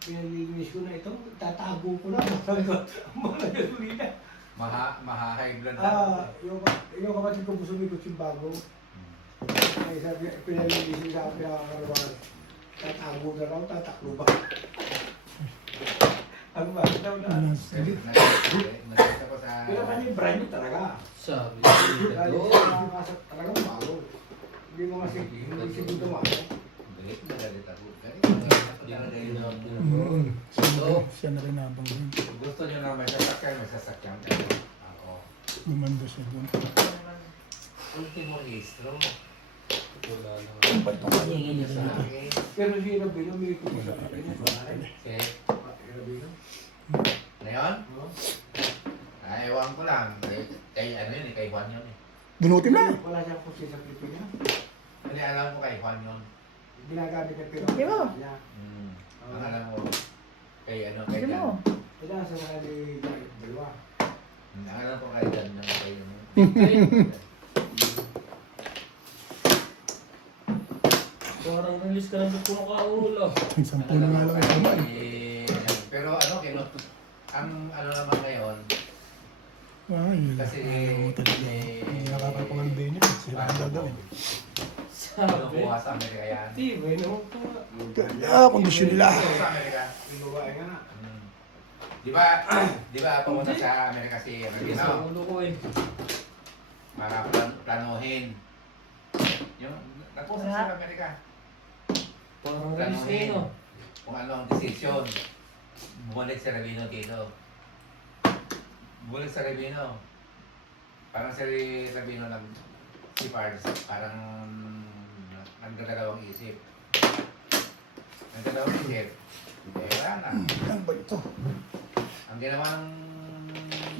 Pinilinis ko na ito, tatago ko na. Ang mga gasolina. Maha-high blood Yung kapatid ko po sumikot yung bago. Ay sabi, pinalinis ko sa pinakakarawan. Tatago na raw, tataklo ba? Ang bakit daw na. Nakita ko sa... Pero kanya yung brand new talaga. Sabi. Lalo Oo. sa nakakasat talagang bago. Hindi mo kasi, hindi siya dito bago. Galit na galit ako. Galit Hindi na talaga rin yun. Mm. Siya na rin habang yun. Gusto nyo na may sasakyan kayo. Ako. Gumanda siya doon. Ultimo registro. Wala na. Sa akin. Pero si Rabino, may ko sa akin. Si Rabino? Ano yun? Oo. Ewan ko lang. Kay ano yun, kay Juan yun eh. Bunutin na. Wala siyang kutsi sa Pilipinas. Hindi alam ko kay Juan yun. Ginagamit niya pero Di mo? niya. Ang alam ko. Kay ano, kay Hindi Dan. mo. Kaya sa mga ni dalawa. Ang alam ko kay Dan ng kay ano. Parang release ka na sa puno ka ulo. Isang puno nga lang ito man. Pero ano, ang ano naman ngayon, Ay, kasi ayaw mo talaga. Hindi nakakapagalbay niya. Sila ang gagawin. Sabi. kinukuha sa Amerika yan. Tibay naman ka. Kaya, kondisyon nila. Kinukuha sa Amerika. Yung babae nga. Di ba pumunta sa Amerika si Sige Amerikano? sa ulo ko eh. Para planuhin. Yung nagpunta sa Amerika. Parang release na yun oh. Kung ano ang desisyon. Bumalik sa Rabino dito. Bumalik sa Rabino. Parang sabi nung si Pards, parang nagdadalawang isip. Nagdadalawang isip. Wala na. Ano ba ito? Ang ginawa ng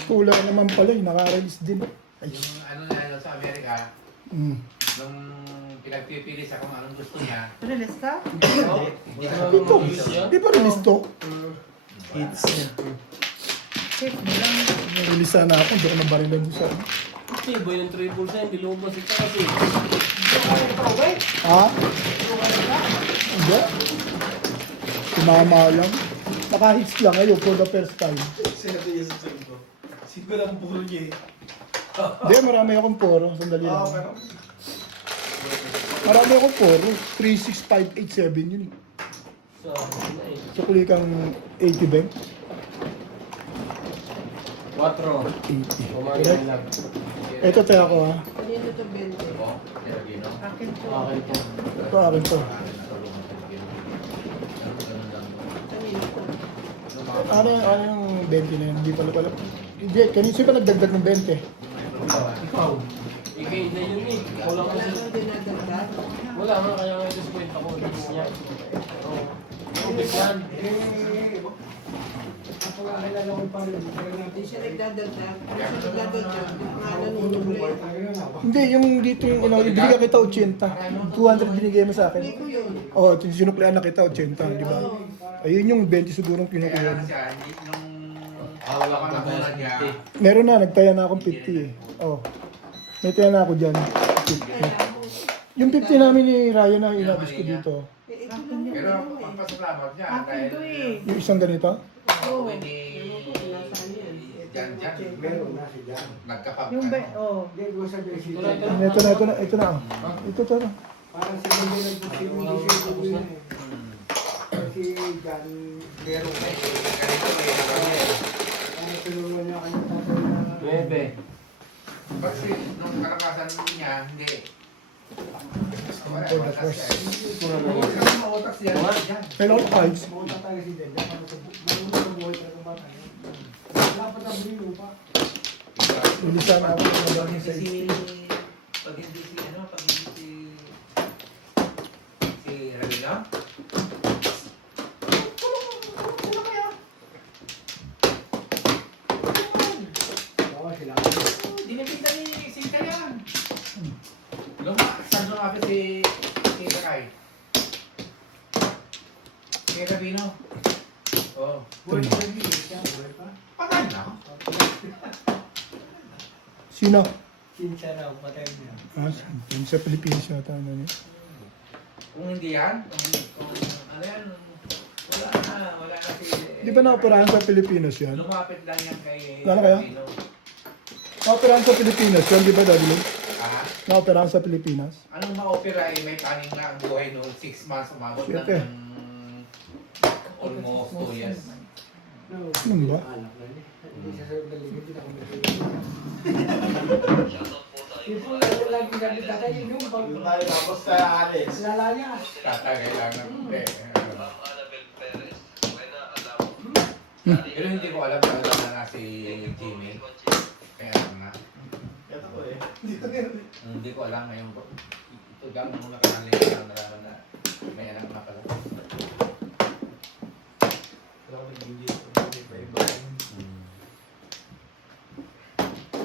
Kulang naman pala, naka-release din. Ay. yung ano na sa Amerika, Mm. nung pinagpipili sa kung anong gusto niya, Release ka? hindi na Ito, Release yan? di ba release to? Hits niya. Safe mo lang. Release sana ako, hindi ko nabarilan doon sa... Hindi, boy ng triple sign, di lumabas ito kasi. Ha? Hindi. Tumama lang. Naka-hits lang ngayon for the first time. Sinabi niya sa sa'yo ko. Siguro lang puro niya eh. Hindi, marami akong poro. Sandali lang. Pero Marami akong poro. 36587 yun eh. Sa akin na eh. So, kuli kang 80 ba? 4. 80. Umaga lang. Ito tayo ako ha. Kanino to 20? oh, Filipino. Akin to. Okay po. Ito akin to. Kanino to? Ano yung 20 na yun? Hindi pala pala. Hindi, kanina pa nagdagdag ng 20. Ikaw. Ikay na yun eh. Wala Wala kasi. nang dinadagdag. Wala nga, kaya nga disappoint ako. Hits niya. Oo. Ubig yan. Napakakilala ko pa rin. Hindi siya nagdadagdag. Kung siya nagdadagdag, mga nanunubli. Hindi, yung dito yung ano, binigyan kita 80. 200 binigay mo sa Hindi akin. ko yun. Oo, oh, sinuklian na kita 80, di ba? Ayun yung 20 sigurong Kaya kinukuha na mo. siya, hindi nung Wala ka panahonan niya, Meron na, nagtaya na akong 50 eh. Oh. May taya na ako dyan. 50. Yung 50 namin ni Ryan na inabos ko dito. Eh, ito lang pero yun. pagpasalamat niya, Akin to eh. Yung isang ganito. Oo. hindi Nasaan yan? dyan, Meron na si Jan. nagkapag, Yung ba? Oh. Hindi ko sabihin si Ito na, Jan. ito na. Ito na. Ito to na. Parang si Jan yung nagpapilin yun eh. Si Jan, meron na eh. ganito eh, Parang tinulungan niya kanyang tatay na... 9. kasi nung karakasan niya, hindi. Wala, For the wala first. siya eh. Wala na yun. Kasi mautak siya, yan. Kailan ko fives? Buta talaga si Jan. Marunong sa buhay talaga bata yun. Wala pa tabi yung lupa. Hindi sana ako Pag nagawin hindi sa si, pag hindi si, ano, pag hindi si Ravino, Oo, sila. dinipinta ni Sinta yan. Saan lumapit si Kakay? Si Ravino. Oh, Buhay pa rin yun. Siya, buhay pa. patay na. Sino? Sinsa raw, patay niya. Ah, yung sa Pilipinas yata. Ano yun? Kung hindi yan, kung ano yan, wala na si... Di ba naoperahan sa Pilipinas yan? Lumapit lang yan kay Wala kaya? Ravino. Naoperahan sa Pilipinas yan, di ba Daddy Lou? Ah, Naoperahan sa Pilipinas? anong ma-opera eh, may taning na ang buhay noong 6 months umabot na Siyempre. ng almost 2 years. No, Ano ba? anak na niya. Hindi siya sa galing, hindi na kami Ito, lagi kami tatay yung pag... Yung tayo tapos kaya Alex. Lala niya. Tatagay lang ng Pero hindi ko alam kung alam na si Jimmy. Kaya alam na. Ito ko eh. Dito nga rin. Hindi ko alam ngayon. Ito lang nung nakanalay ko lang nalaman na may anak na pala. Wala ko naging dito. Hindi pa iba.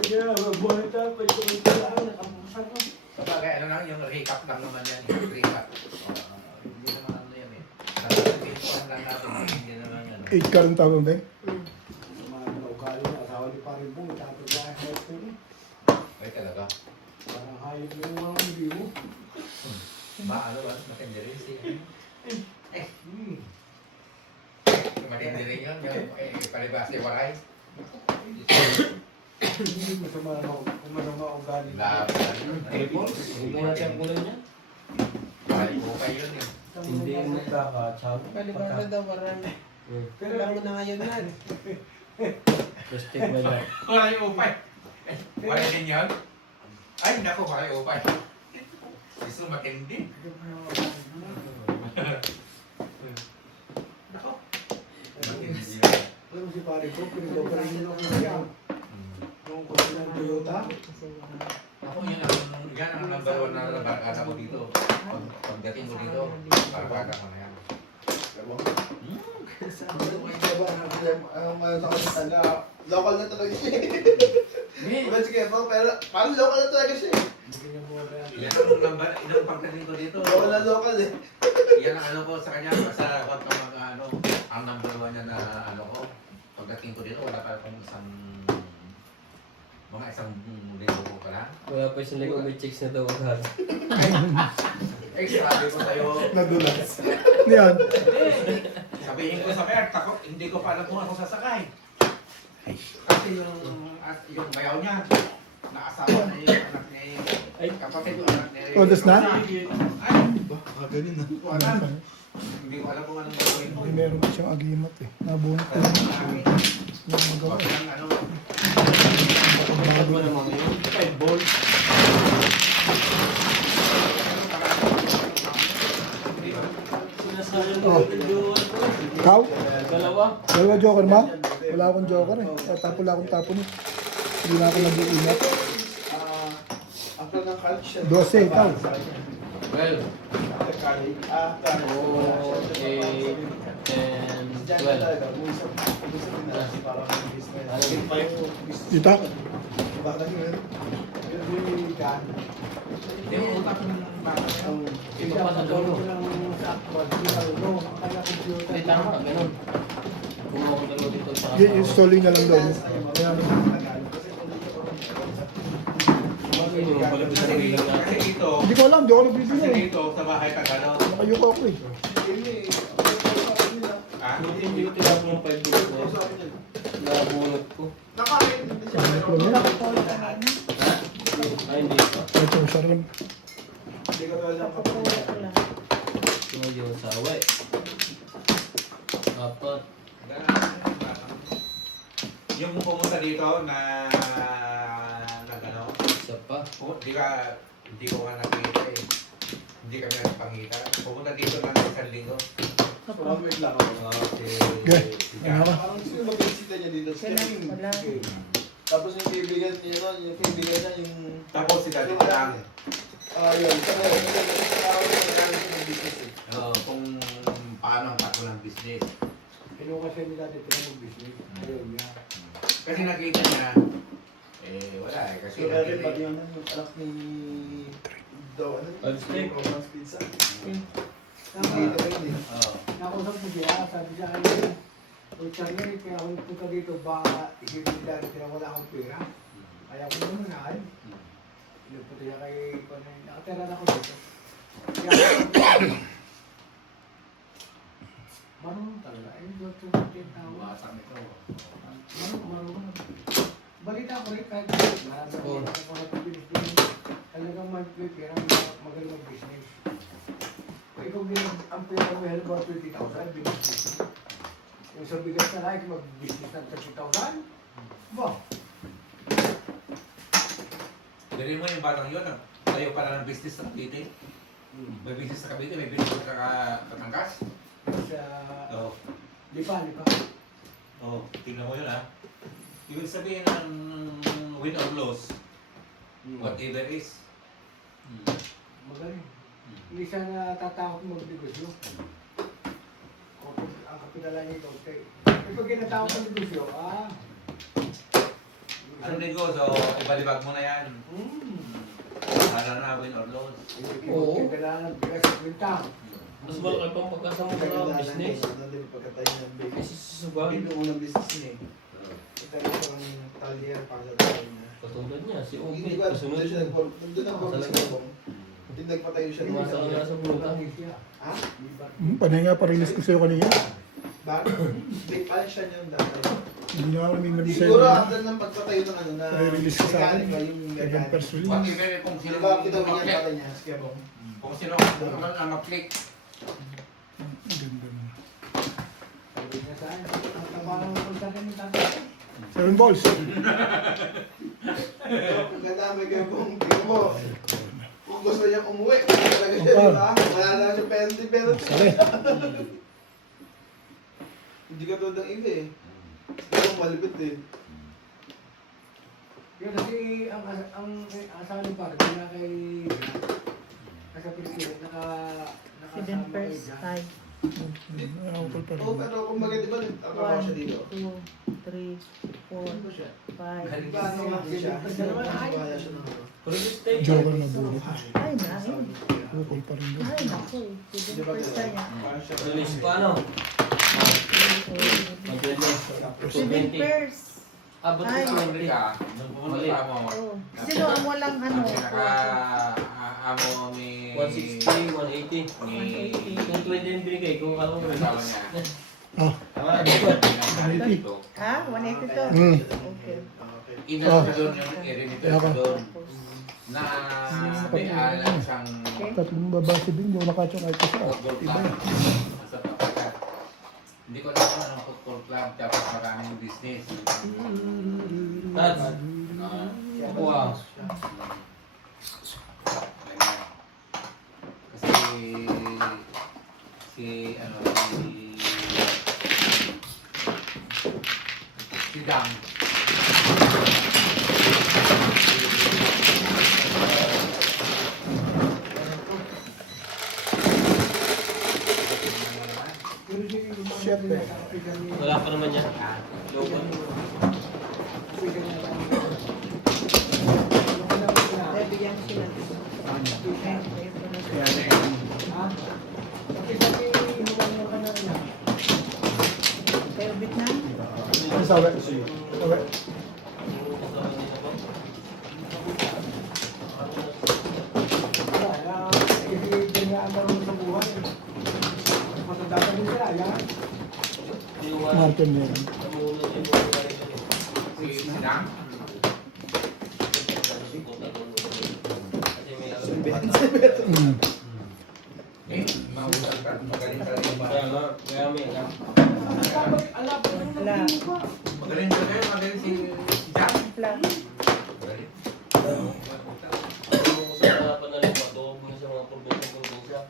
Kaya, buhay tayo, pwede ko ito lang, nakapusan ko. So bagay, ano lang, yung recap lang naman yan. Yung recap. Hindi naman ano yan eh. Nasa lang natin. Hindi naman yan. 8 ka rin tawag ba? Mga naugali na, asawa ni Paring Bong, tapos na ang health ko niya. Ay talaga. Parang hayop yung mga hindi mo. Ano ba? Matindi rin si... Matindi rin yun. Yung palibas ni Waray. Hindi masama ugali. Laban. Hindi natin ang kulay niya. Waray ko kayo yun eh. Hindi yung nagkaka-chab. Kalibasa daw parang. Pero Kailangan mo na ngayon na. Just take my life. Waray upay. Waray din yun? Ay, naku, waray upay. Gusto matindi. Nako. Matindi yun. pero si Paring Bong, pinag-operahin nila ako ng yan. Yung kotse ng Toyota. Ako yan ang number one na barkada ko dito. Pagdating ko dito, barkada ko na yan. Local na talaga siya. Wala sige, pero parang local na talaga siya. Yan ang number, inang pagdating ko dito. Local na local eh. Yan ang ano ko sa kanya, basta wag ka mag ano, ang number one niya na ano ko. Pagdating ko dito, wala pa akong mga isang linggo ko pa lang. Wala pa siyang like may chicks na daw agad. Eh, sabi ko sa'yo, Nadulas. Yan. sabihin ko sa Bert, hindi ko pa alam kung ako sasakay. Kasi yung bayaw niya, naasawa na yung anak niya, Ay. kapatid yung anak niya. Oh, that's not? Ay, Ganun na. hindi ko alam. Hindi ko alam kung anong gagawin mo. Hindi meron pa siyang agimat eh. Nabunot ko lang. Yung magawa. Huwag kang ano, Ano ba naman yun? 5 balls. Sinasabi mo Oh. yung dual ko. Ikaw? Dalawa. Dalawa joker mo? Wala akong joker eh. Tapon lang akong tapon eh. Hindi na ako nag-iingat. Ako ng culture. 12, ikaw. Well, Ah, 8, 10, 12. Dita? hindi mo utak ng bata. Iba pa sa dulo. Hindi, tama ka, ganun. Kumuha ko dalawa dito sa Installing na lang daw. Kaya Hindi mo pala bisa ng ilaw natin. Kasi dito, hindi ko alam, hindi ako kasi nagbibigay eh. dito sa bahay Tagalog. Nakayuko ako eh. Ah, Hindi ko tinapon yung 5 balls na yun. Nabunot ko. Ay, hindi pa. Ito, siya rin. Ito yung sawa eh. Apat. yung pumunta dito na ano, Isa pa. hindi ko nga nakita eh. Hindi kami nagpangita. Pumunta dito ng isang linggo. Wait lang ako. Okay. Ano ka? Parang sino mag-visita niya dito? Wala. Tapos yung kaibigan niya, yung kaibigan niya, yung... Tapos si Daddy Parang, Yun. Saka yung business eh. kung paano ang takbo ng business. Kinuha siya nila dito na mag-business. Ayun nga. Kasi nakita niya, wala eh. Kasi So, Erin, nakita pati yung anak ni... Daw, ano? Steak. Romance Pizza. Nakita Nakita rin eh. Nakusap mo siya, sabi siya, ay, o Charlie, kaya ako nagpunta dito, baka isipin nila dito na wala akong pera. Kaya ako naman na, ay. Nagpunta siya kay, nakatira na ako dito. Kaya, marunong talaga, ay, doon tumating tao. Buwasan ito. Marunong. Balita ko rin, kahit marami Oo. ako nagpipilis talagang mag-pera, magaling mag-business. Ikaw din ang pera mo, halimbawa 20,000, business. Yung sa bigas na like, mag-business ng 30,000, ba? Dali mo yung batang yun, tayo pala ng business sa Cavite. May business sa Cavite, may business sa Katangkas. Sa, Oo. lipa. Oh, tingnan mo yun ha. Ibig sabihin ng win or loss, whatever is. Magaling. Hindi siya natatakot mag-negosyo. O kung ang kapitala niya ito, okay. Ito ginatakot ang negosyo, Ano negosyo, ibalibag mo na yan. Para na win or loss. Oo. Kailangan ng bigas sa kwenta. Mas malaki pang pagkasama ko ng business. Pagkatayo ng baby. Kasi susubahin. Yung unang business niya eh. Ito yung talyer para sa tayo niya. Katulad niya, si Hindi Obi. ba, Kasunod doon siya. nandun ang born sa bong. Hindi nagpatayo siya. Tumasa ka nga sa buta. Ha? Panay nga, parilis ko sa'yo kanina. Bakit? Hindi pa siya niyan dati. Hindi na ako namimili sa'yo. Siguro after ng pagpatayo ng ano na Nare-release ka sa akin. mechanic, yung Ibang mechanic. press release. Whatever kung sino Di ba kita mo mag-click. niya tatay niya, si Kebong? Kung sino ang mag-click. Ganda mo. Sabi niya sa akin, ang taba ng punta ng tatay. 7 balls. Ang ganda may Kebong. Tingnan mo. Kung gusto niyang umuwi, talaga siya, di ba? Wala na siya penalty, pero Sali. hindi ka tulad ng iba eh. Kebong malipit eh. Yun kasi ang asahan pa, na kay nasa Pilipinas, 7 first time. Nakakapal pa Oo, rin. pero kung maganda ba, nagkakaroon 1, siya dito. 2, 3, 4, 5. Paano nga siya? Kasi naman, wala siya ng ano. Previous day. Joker na bulit. Ay, nahin. Bukol pa rin doon. Ay, naku eh. 7 first time niya. Paano siya? Release pa ano? Mag-release. 7 first. Abot Ay. ko sa Hindi ka, nung pumunta mo, Oh. Sino ang walang ano? ang pinaka-amo ni... 160, 180. Ni... Kung 20 yung binigay, kung alam mo Yung asawa niya. Ah, Tama, dito. Ha? 180 to? Hmm. Okay. Inas ka doon yung i-remit Kaya ka ka. doon na may alam siyang tatlong babase din. Hindi ko nakatsa kahit isa. football Iba club. yun. Sa Papagat. Hindi ko alam kung anong football club tapos maraming business. Tats. Wow. Kasi si Dang. Chef eh. Wala pa naman yan. Local. Dahil bigyan ko sila. Kayo Vietnam? Ang sabi. Sabi. Martin din. Si Dang. Hmm. Eh, mausap ka. Magaling ka rin ba? Kaya may alam. Wala. Magaling ka rin. Magaling si Dang. Wala. Magaling. Kung sa harapan na lupa, doon mo sa mga probinsya.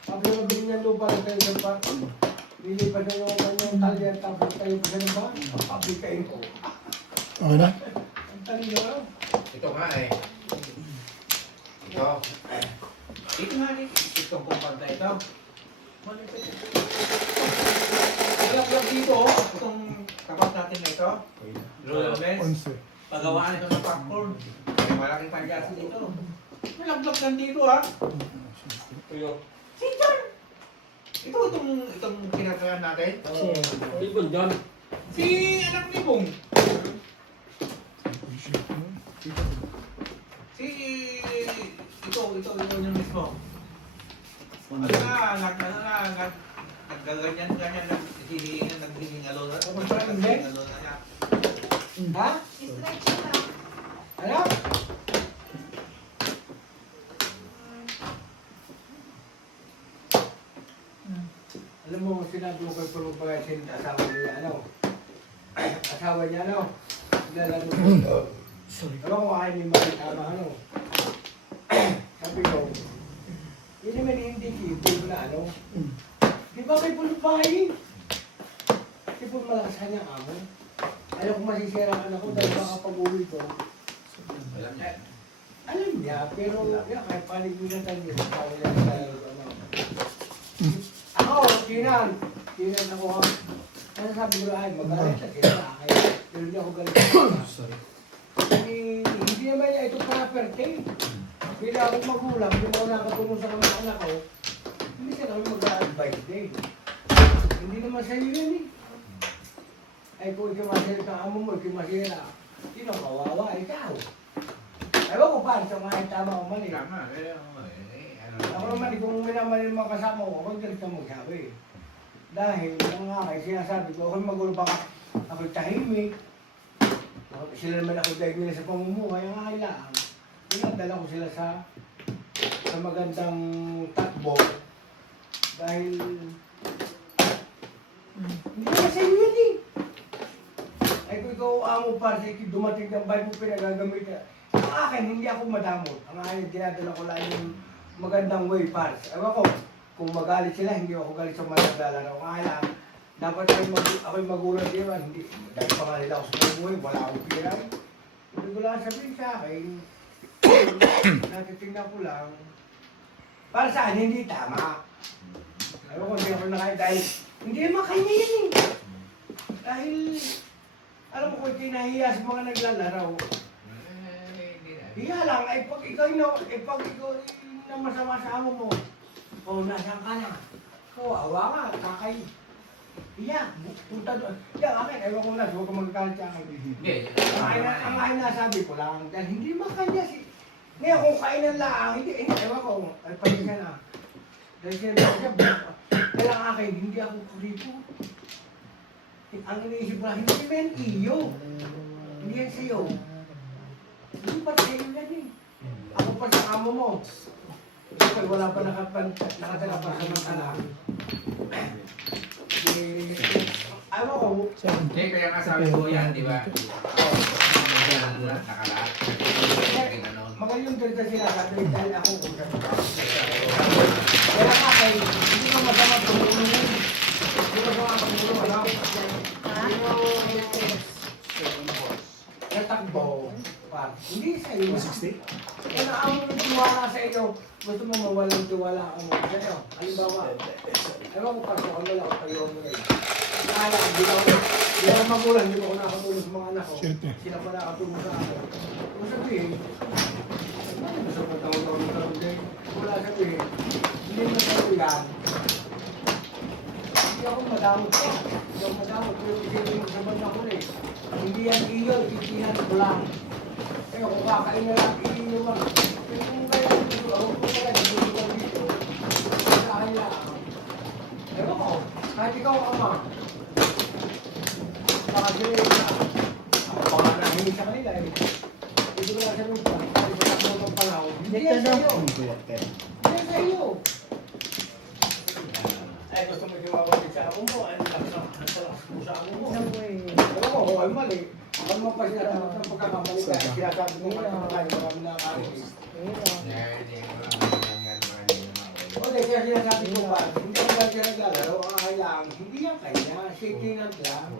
Sabi ko, bilhin ng lupa ng kayo sa park. Lilipat na yung kanyang talya, tapos tayo pa sa ba? Papabi kayo. Okay na? Ang talya lang. Ito nga eh. Ito. Ito nga eh. Itong kumpanta ito. Malaplag dito. Itong tapat natin na ito. Rollers. 11. Pagawaan ito ng popcorn. May malaking pagyasi dito. Malaplag lang dito ha. Ayun. Si John! Itong kinakayan natin. Ibon dyan. Si anak ni Bong. Si... Ito yung mismo. Naggaganyan, naghiling alo na. Ha? Ano? Alam mo, sinabi ko kay Puro Pagasin, asawa niya, ano? Asawa niya, ano? Lalaro ko. Alam ko, ayaw niya makitama, ano? Sabi ko, yun naman hindi kibig na, ano? Di ba may pulot bahay? Di po malakas kanyang amo. Ayaw ko masisira ang anak ko dahil baka pag-uwi ko. Alam niya. Alam niya, pero yan, kahit panig mo na tayo, tawag niya sa ano. Ako, Kinan ako ha. Ano sabi ko, ay, magalit na sila. Ay, pero hindi ako galit. Hindi naman niya ito property. Bila akong magulang, hindi mo nakatulong sa mga anak ko, hindi ka naman mag-advise din. Hindi naman sa'yo yun eh. Ay, kung ikimasira ka amo mo, ikimasira. Sino kawawa? Ikaw. Ewan ko paano sa mga tama o mali. Tama. Ako naman, kung minamali ng mga kasama ko, ako galit na magsabi. Dahil, ang nga kayo, sinasabi ko, ako'y magulo baka ako'y tahimik. Sila naman ako dahil nila sa pamumuhay, ang kailangan. Pinadala ko sila sa magandang takbo. Dahil, hindi naman sa iyo yun eh. Ay kung ikaw amo pa, dumating ng bahay mo pinagagamit ka. Ang akin, hindi ako madamot. Ang akin, dinadala ko lang yung magandang way parts. Ewan ko, kung magalit sila, hindi ako galit sa mga naglalaro. Ang alam, Dapat ako'y magulang din man. Hindi. Dahil pa nga nila ako sa buhay, wala akong pira. Hindi ko lang sabihin sa akin. Natitingnan ko lang. Para sa akin, hindi tama. Ayaw ko, hindi ako nakain dahil hindi naman kanya yan eh. Dahil, alam mo kung kinahiya sa mga naglalaro. Hiya lang, ay pag ikaw na masama sa amo mo, o nasaan ka na, awa nga, kakay. Hiya, punta doon. Hiya, akin, ayaw ko na, huwag ka magkakalit sa akin. Hindi. Ang akin nasabi ko lang, dahil hindi makanya si... Ngayon, kung kainan lang, hindi, ewan ko, ay pahinga na. Dahil siya, kaya ang akin, hindi ako kurito. Ang iniisip ko lang, hindi ba yan iyo? Hindi yan sa'yo. Hindi pa sa'yo yan eh. Ako pa sa amo mo. Kasi wala pa nakatala pa sa mantala. Ayaw ko, Hindi, kaya nga sabi ko yan, di ba? Nakalat. magaling yung dito sinasabi dahil ako kung saan ka. Kaya nga kay, hindi mo masama tumulong yun. Hindi mo masama tumulong, alam. Hindi mo natakbo. Hindi sa iyo. 60? Kaya naamo yung tiwala sa iyo. Gusto mo mawalang tiwala ako mo. Sa'yo, halimbawa, ewan ko pasok ang wala ko kayo mo rin. Kaya, hindi ako magulang, hindi ako nakatulong sa mga anak ko. Sila pa nakatulong sa akin. Kung sabihin, gusto ko taon-taon din. Wala sabihin, hindi mo sa'yo yan. Hindi ako madamot ko. Hindi ako madamot. Pero isipin mo sa banda ko rin. Hindi yan iyo, ikihan ko lang. Kaya kung kakain na lang, iyo lang. Pero kung kaya dito, ako ko talaga, dito ko dito. Sa akin lang. Ewan ko, kahit ikaw ang ama. Baka sila ako baka nahinig sa kanila eh. Dito ko lang sabihin pa, kahit wala ko ng panahon. Hindi yan sa'yo. Hindi yan sa'yo. Ay, gusto mo dumabalik sa ako mo, ay nalakas mo sa ako mo. Alam mo, kung ay mali, ako mo pa sila ng pagkakamali ka, sinasabi mo ka naman tayo, marami na kakalis. O, kaya sinasabi ko pa, hindi ko ba siya naglalaro, ang kailangan, hindi yan kanya, shaking lang lang.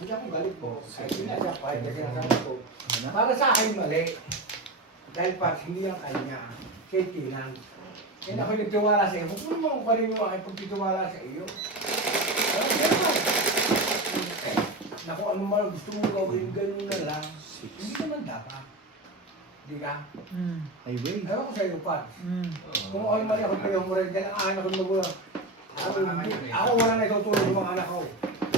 Hindi ako galit po, ay sinasya pa, kasi sinasabi ko, para sa akin mali, dahil pa, hindi yan kanya, shaking lang. Kaya ako nagtiwala sa iyo, huwag mo naman pa rin yung aking pagtitiwala sa iyo. Ano naman? Naku, ano man gusto mo gawin, ganun na lang. Hindi naman dapat. Di ka? Highway. Ewan ko sa iyo, Pat. Kung ako mali ako kayo mo rin, dahil ang anak ko magulang. Ako wala na itutulong ng mga anak ko.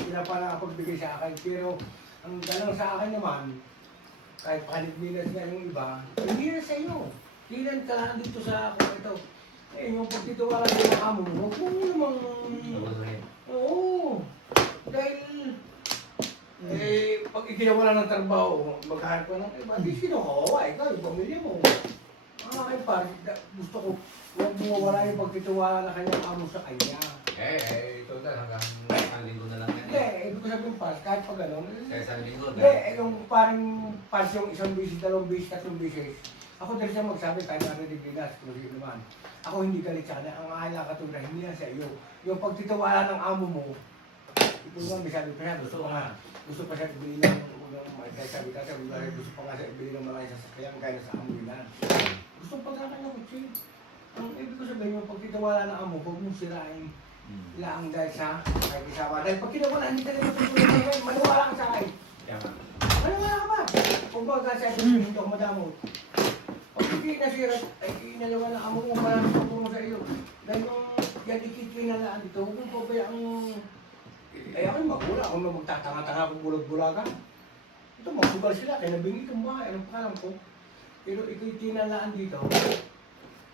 Sila pa nakapagbigay sa akin. Pero ang galang sa akin naman, kahit panigbilas nga yung iba, hindi na sa iyo. Tinan ka lang dito sa ako ito. Eh, yung pagtitiwala sa mga amo mo, huwag mo namang... Oo. Dahil... pag ikinawala ng trabaho, magkahanap ka ng iba, di sino kawawa, ikaw, yung pamilya mo. Ang aking pare, gusto ko, huwag mo mawala yung pagtitiwala na kanyang amo sa kanya. Ito na, hanggang isang linggo na lang yan. Hindi, ibig ko sabihin pa, kahit pag gano'n. Sa isang linggo. Hindi, yung parang pas yung isang bisis, dalawang bisis, tatlong bisis. Ako dahil siya magsabi, kahit namin di binas, kung hindi naman. Ako hindi galit sa kanya, ang ahala ka tulad, hindi yan sa iyo. Yung pagtitiwala ng amo mo, ito nga, may sabi pa siya, gusto pa siya ibili ng kahit sabi ka, gusto pa nga siya ibili ng mga sasakyan, kaya sa amo yun. Gusto pa nga kanya kutsi. Ang ibig ko sabihin, yung pagtitiwala ng amo, huwag mong sirain. Lang dahil sa kahit isama. Dahil pag kinawala, hindi ka naman tutulong ngayon, maniwala ka sa akin. Maniwala ka ba? Kung ba ka sa akin, hindi ako madamot. Pag hindi nasira, ay inalawa na amo mo, maraming pagpungo sa iyo. Dahil yung yan ikikinalaan dito, huwag mong pabayaan ay ako'y magula, ako na magtatanga-tanga kung bulag-bulaga. Ito, magsugal sila, kaya nabingi itong bahay, anong pakalam ko. Pero ikaw'y tinalaan dito,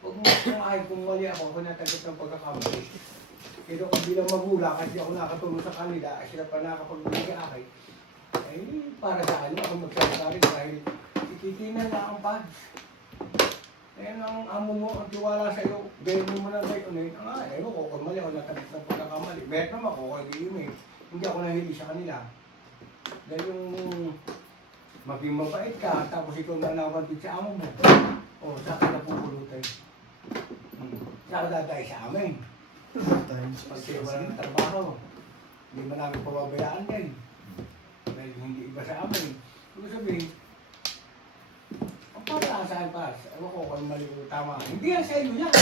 huwag mo ay kung mali ako natagot ng pagkakamali. Pero kung bilang magula, kasi ako nakatulong sa kanila, ay sila pa nakapagbili sa akin, ay para sa akin, ako magsalita rin dahil ikitinan na ang pads. Kaya ang amo mo, ang tiwala sa iyo, gawin mo na kayo ulit. Ewan ko, kung mali ako natagot ng pagkakamali. Meron naman ako, kaya hindi ako nahili sa kanila. Dahil yung maging mabait ka, tapos ikaw nanawan din sa amo mo. O, saan ka napupulutan? Saan ka dadaya sa amin? Pag sila wala ng trabaho. Hindi man namin pababayaan yan. Dahil hindi iba sa amin. Ibig sabihin, ang para sa akin pa, ewan ko kung mali o tama. Hindi yan sa inyo yan.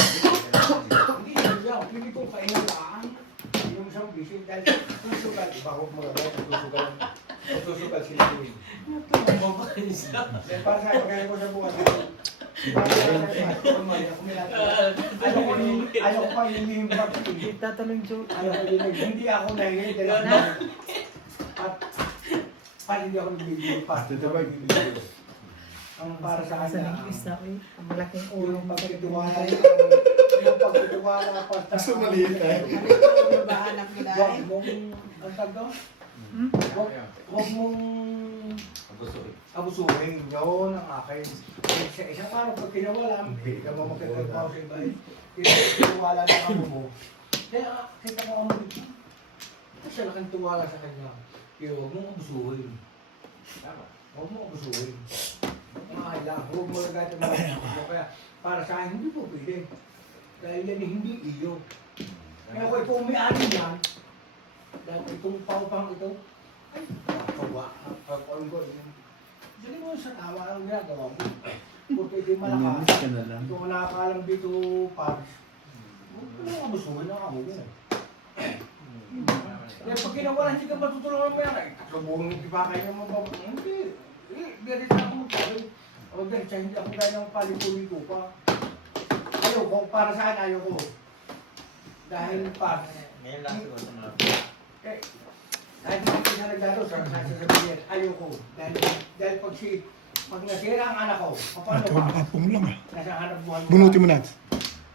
Hindi yan yan. Pili ko kainalaan. Yung isang bisig dahil susugal. Iba ko magagawa kung susugal. Kung susugal sila din. Dahil para sa akin, kaya ko sa bukas. Para sa akin, kung mali ako nila. Ayaw ko pa yung papili. Tatanong joke. Hindi ako nahingin dahil ako at hindi ako nagbibigay pa. Ang para sa Sa kanya, English na ako eh. Ang malaking ulo. yung pagtitiwala, yung pagtitiwala pa sa... Gusto maliit eh. Ano ba anak nila Huwag eh? mong, ang tag doon? Hmm? Huwag mong abusuhin. Yun ang akin. Sa isang araw, pag tinawala, hindi ka mo magkakagawa sa iba eh. Tinawala na ako mo. Kaya kita mo ang mga kasi laking tuwala sa kanya. Pero huwag mong abusuhin. Huwag mong abusuhin. Kailangan, huwag mo lang kahit kaya para sa akin, hindi po pwede. Dahil yan eh, hindi iyo. Kaya kung ikaw may anin yan, dahil itong pang ito, ay, kawa, pag-on ko, dali mo sa tawa ang ginagawa mo. Kung ito yung malakas, kung nakakalang dito, Paris, huwag mo lang abusuhin na kamo mo. Kaya pag ginawa, hindi ka matutulungan mo yan, ay, tatlong hindi pa kayo mababa. Hindi. Biyarit na ako magsabi. O dahil siya, hindi ako gaya ng palipuli ko pa. Ayaw ko, para sa akin ayaw ko. Dahil pa. Ngayon lang siguro sa mga... Eh, kahit mga pinaragado sa sasabihin, ayaw ko. Dahil pag nasira ang anak ko, paano Ito, pa? nakapong lang ah. Nasa hanap buhay mo. Bunutin mo natin.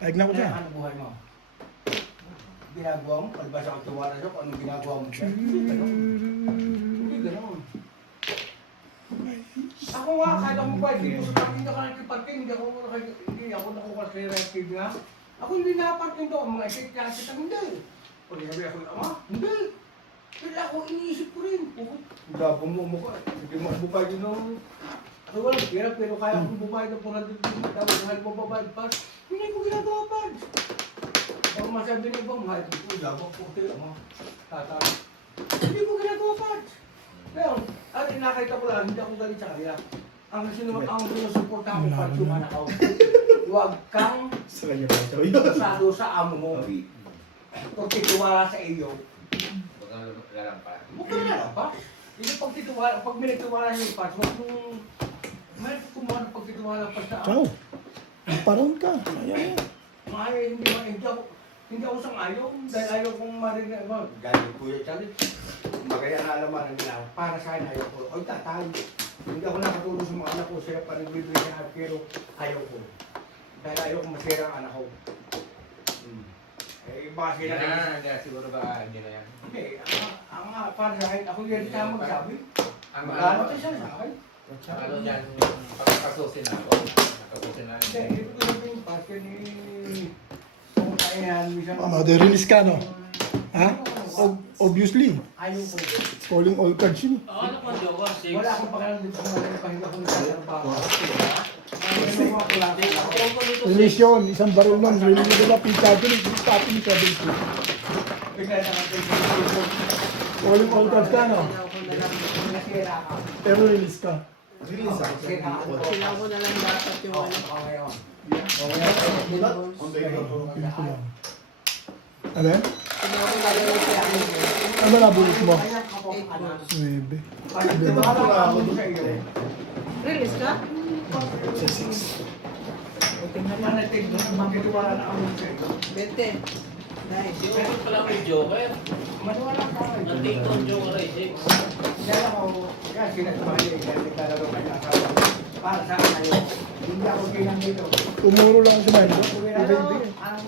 Ayag na ako Nasa dyan. hanap buhay mo. Ginagawa mo, palibasa ang tuwara siya kung anong ginagawa mo siya. Hindi ganun. Hindi ganun. Ako nga, kahit ako ba, hindi mo sa parking, hindi ako nakiparking, hindi ako nakukalkirective nga. Ako hindi nakaparking doon, mga isip niya kita, hindi. Pag sabi ako, ama, hindi. Pero ako iniisip ko rin. Gabong mo mukha, hindi mo bubay yun ng... Ako walang pera, pero kaya akong bubay ng 450, tapos mahal mo babayad pa. Hindi ko ginagawa pa. Pag masabi niya ba, mahal ko, labang puti, ama, tatay. Hindi ko ginagawa pa. Pero, at nakita ko lang, hindi ako galit sa kanila. Ang sinusuporta ko pa yung anak ko. Huwag kang Sa kanya pa ito yun. salo sa amo mo. Kung titiwala sa iyo, Huwag kang lalampas. huwag ka na lang pa. Hindi pag titiwala, pag may nagtiwala yung pas, huwag mong may kumuha ng pagtitiwala pa sa Ciao. Paron ka. Ayan. Ay, hindi ako sang ayaw, dahil ayaw kong marinig mo. Dahil Kuya Charlie, magaya na alaman nila, para sa akin ayaw ko. Oy, tatay, hindi ako nakatulong sa mga anak ko, sila pa nagbibigay sa akin, pero ayaw ko. Dahil ayaw kong masira ang anak ko. Eh, baka sila Hindi, siguro ba hindi na yan. Hindi, para sa akin, ako yan siya magsabi. Ang Magano siya sa akin. ano yan, pagkakasusin na ako. Pagkakasusin na Hindi, ito ko sabihin, pasya ni... Kung kaya yan, minsan... Release ka, no? Ha? Obviously. Ayaw ko. Calling all cards yun. Ano pa jowa? Six. Wala akong pakialam dito sa mga pahinga kung nagtatrabaho. Release yun. Isang baril nun. Release nila. Pita dun. Tapin siya dito. Calling all cards ka, no? Nasira ka. Pero release ka. Release ako sa Nasira ako. Sila ko na lang dapat yung Oo, ano. okay, oo. Pin ko lang. Ano yan? Sila ko na lang yung kaya Ano ba nabulit mo? Kaya ako, anak. 9. Kaya tiwala ako sa iyo. Release ka? Sa 6. Manatig doon, magtitiwala na ako sa iyo. 20. Nice. Di ba pala may joker? Maniwala ka. Nanting ko ang joker ay six. Kaya ako, kaya sinasabi niya, kaya naglalaro ka ng asawa. Para sa akin ayaw. Hindi ako ginang dito. Umuro lang si Milo. Pero, ang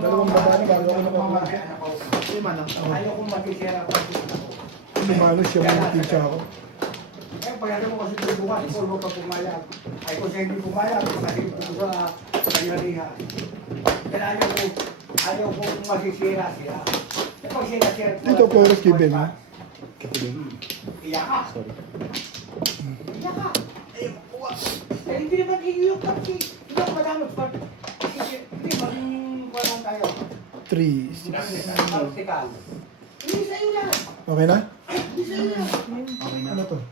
Dalawang babae, bago ako pamamahal ako. Ayaw kong matisira pa sa anak ko. Si Milo siya mga teacher ako. Eh, pagkata mo kasi ito bukas, ikaw huwag ka pumayag. Ay, kung siya hindi pumayag, kasi ito sa kanyarihan. Kaya ayaw kong masisira sila. Eh, pag sila, Dito, Flores Given, ha? Kapiling. Iyak ka. Iyak ka. Eh, hindi naman iyok kasi. Hindi ako madamot. Hindi, maging walang tayo. 3, 6. Praktikal. Hindi sa'yo yan. Okay na? Okay na. Ano to?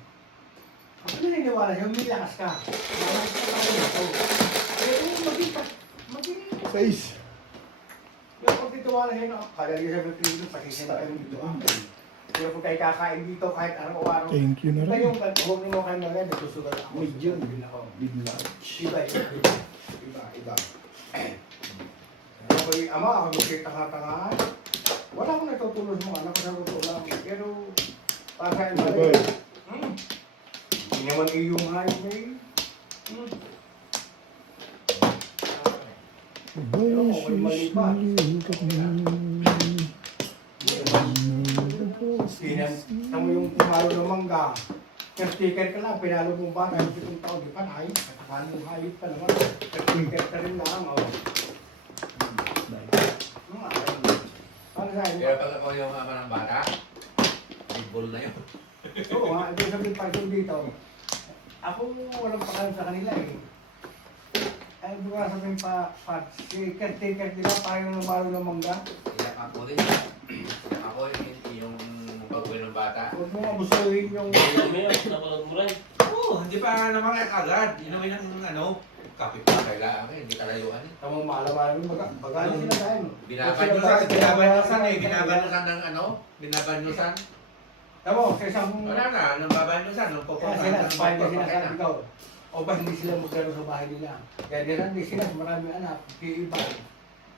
Ako naniniwala siya, may lakas ka. Lakas ka pa rin ito. Pero maging Face. yung pagtitiwala siya, no? Kaya niya sabi ko, pakisama kayo dito. Pero kung kayo kakain dito kahit araw-araw, Thank you na iba rin. yung huwag mo kayo na rin, nagsusugal ako. Medium. Ako. Big large. Iba. Iba. Ako yung ama, ako magkita-tangahan. Wala akong natutulog sa mga anak ko sa totoo lang. Pero, para sa iba rin. Hindi naman iyong hayop na yun. Pinanta mo yung pumalo ng mangga. Caretaker ka lang, pinalo mong bata, yung 7 taon, di pa na ayos. Katakalo yung hayop ka naman. Caretaker ka rin lang, oh. Ano sa inyo? Pero pag ako yung ama ng bata, big bull na yun. Oo nga, ito sabihin pa rin dito. Ako walang pakalam sa kanila eh. Ay, di ba sabihin si caretaker nila, parang namalo ng mangga. Iyak ako rin. Iyak ako yung pag-uwi ng bata. Huwag mo abusuhin yung... May napanood mo rin. Oo, hindi pa naman agad. Inuwi ng kape pa kailangan hindi kalayuan eh. Tamang malaman yung bagay sila dahil. Binabanusan ng binabanusan. Tamo, sa isang... Wala na, nang babanusan, nung Kaya pupuntahan sila, ng spine na doktor, sinasabi ko. O ba hindi sila magkano sa bahay nila? Kaya ganun din sila, marami anak, iba.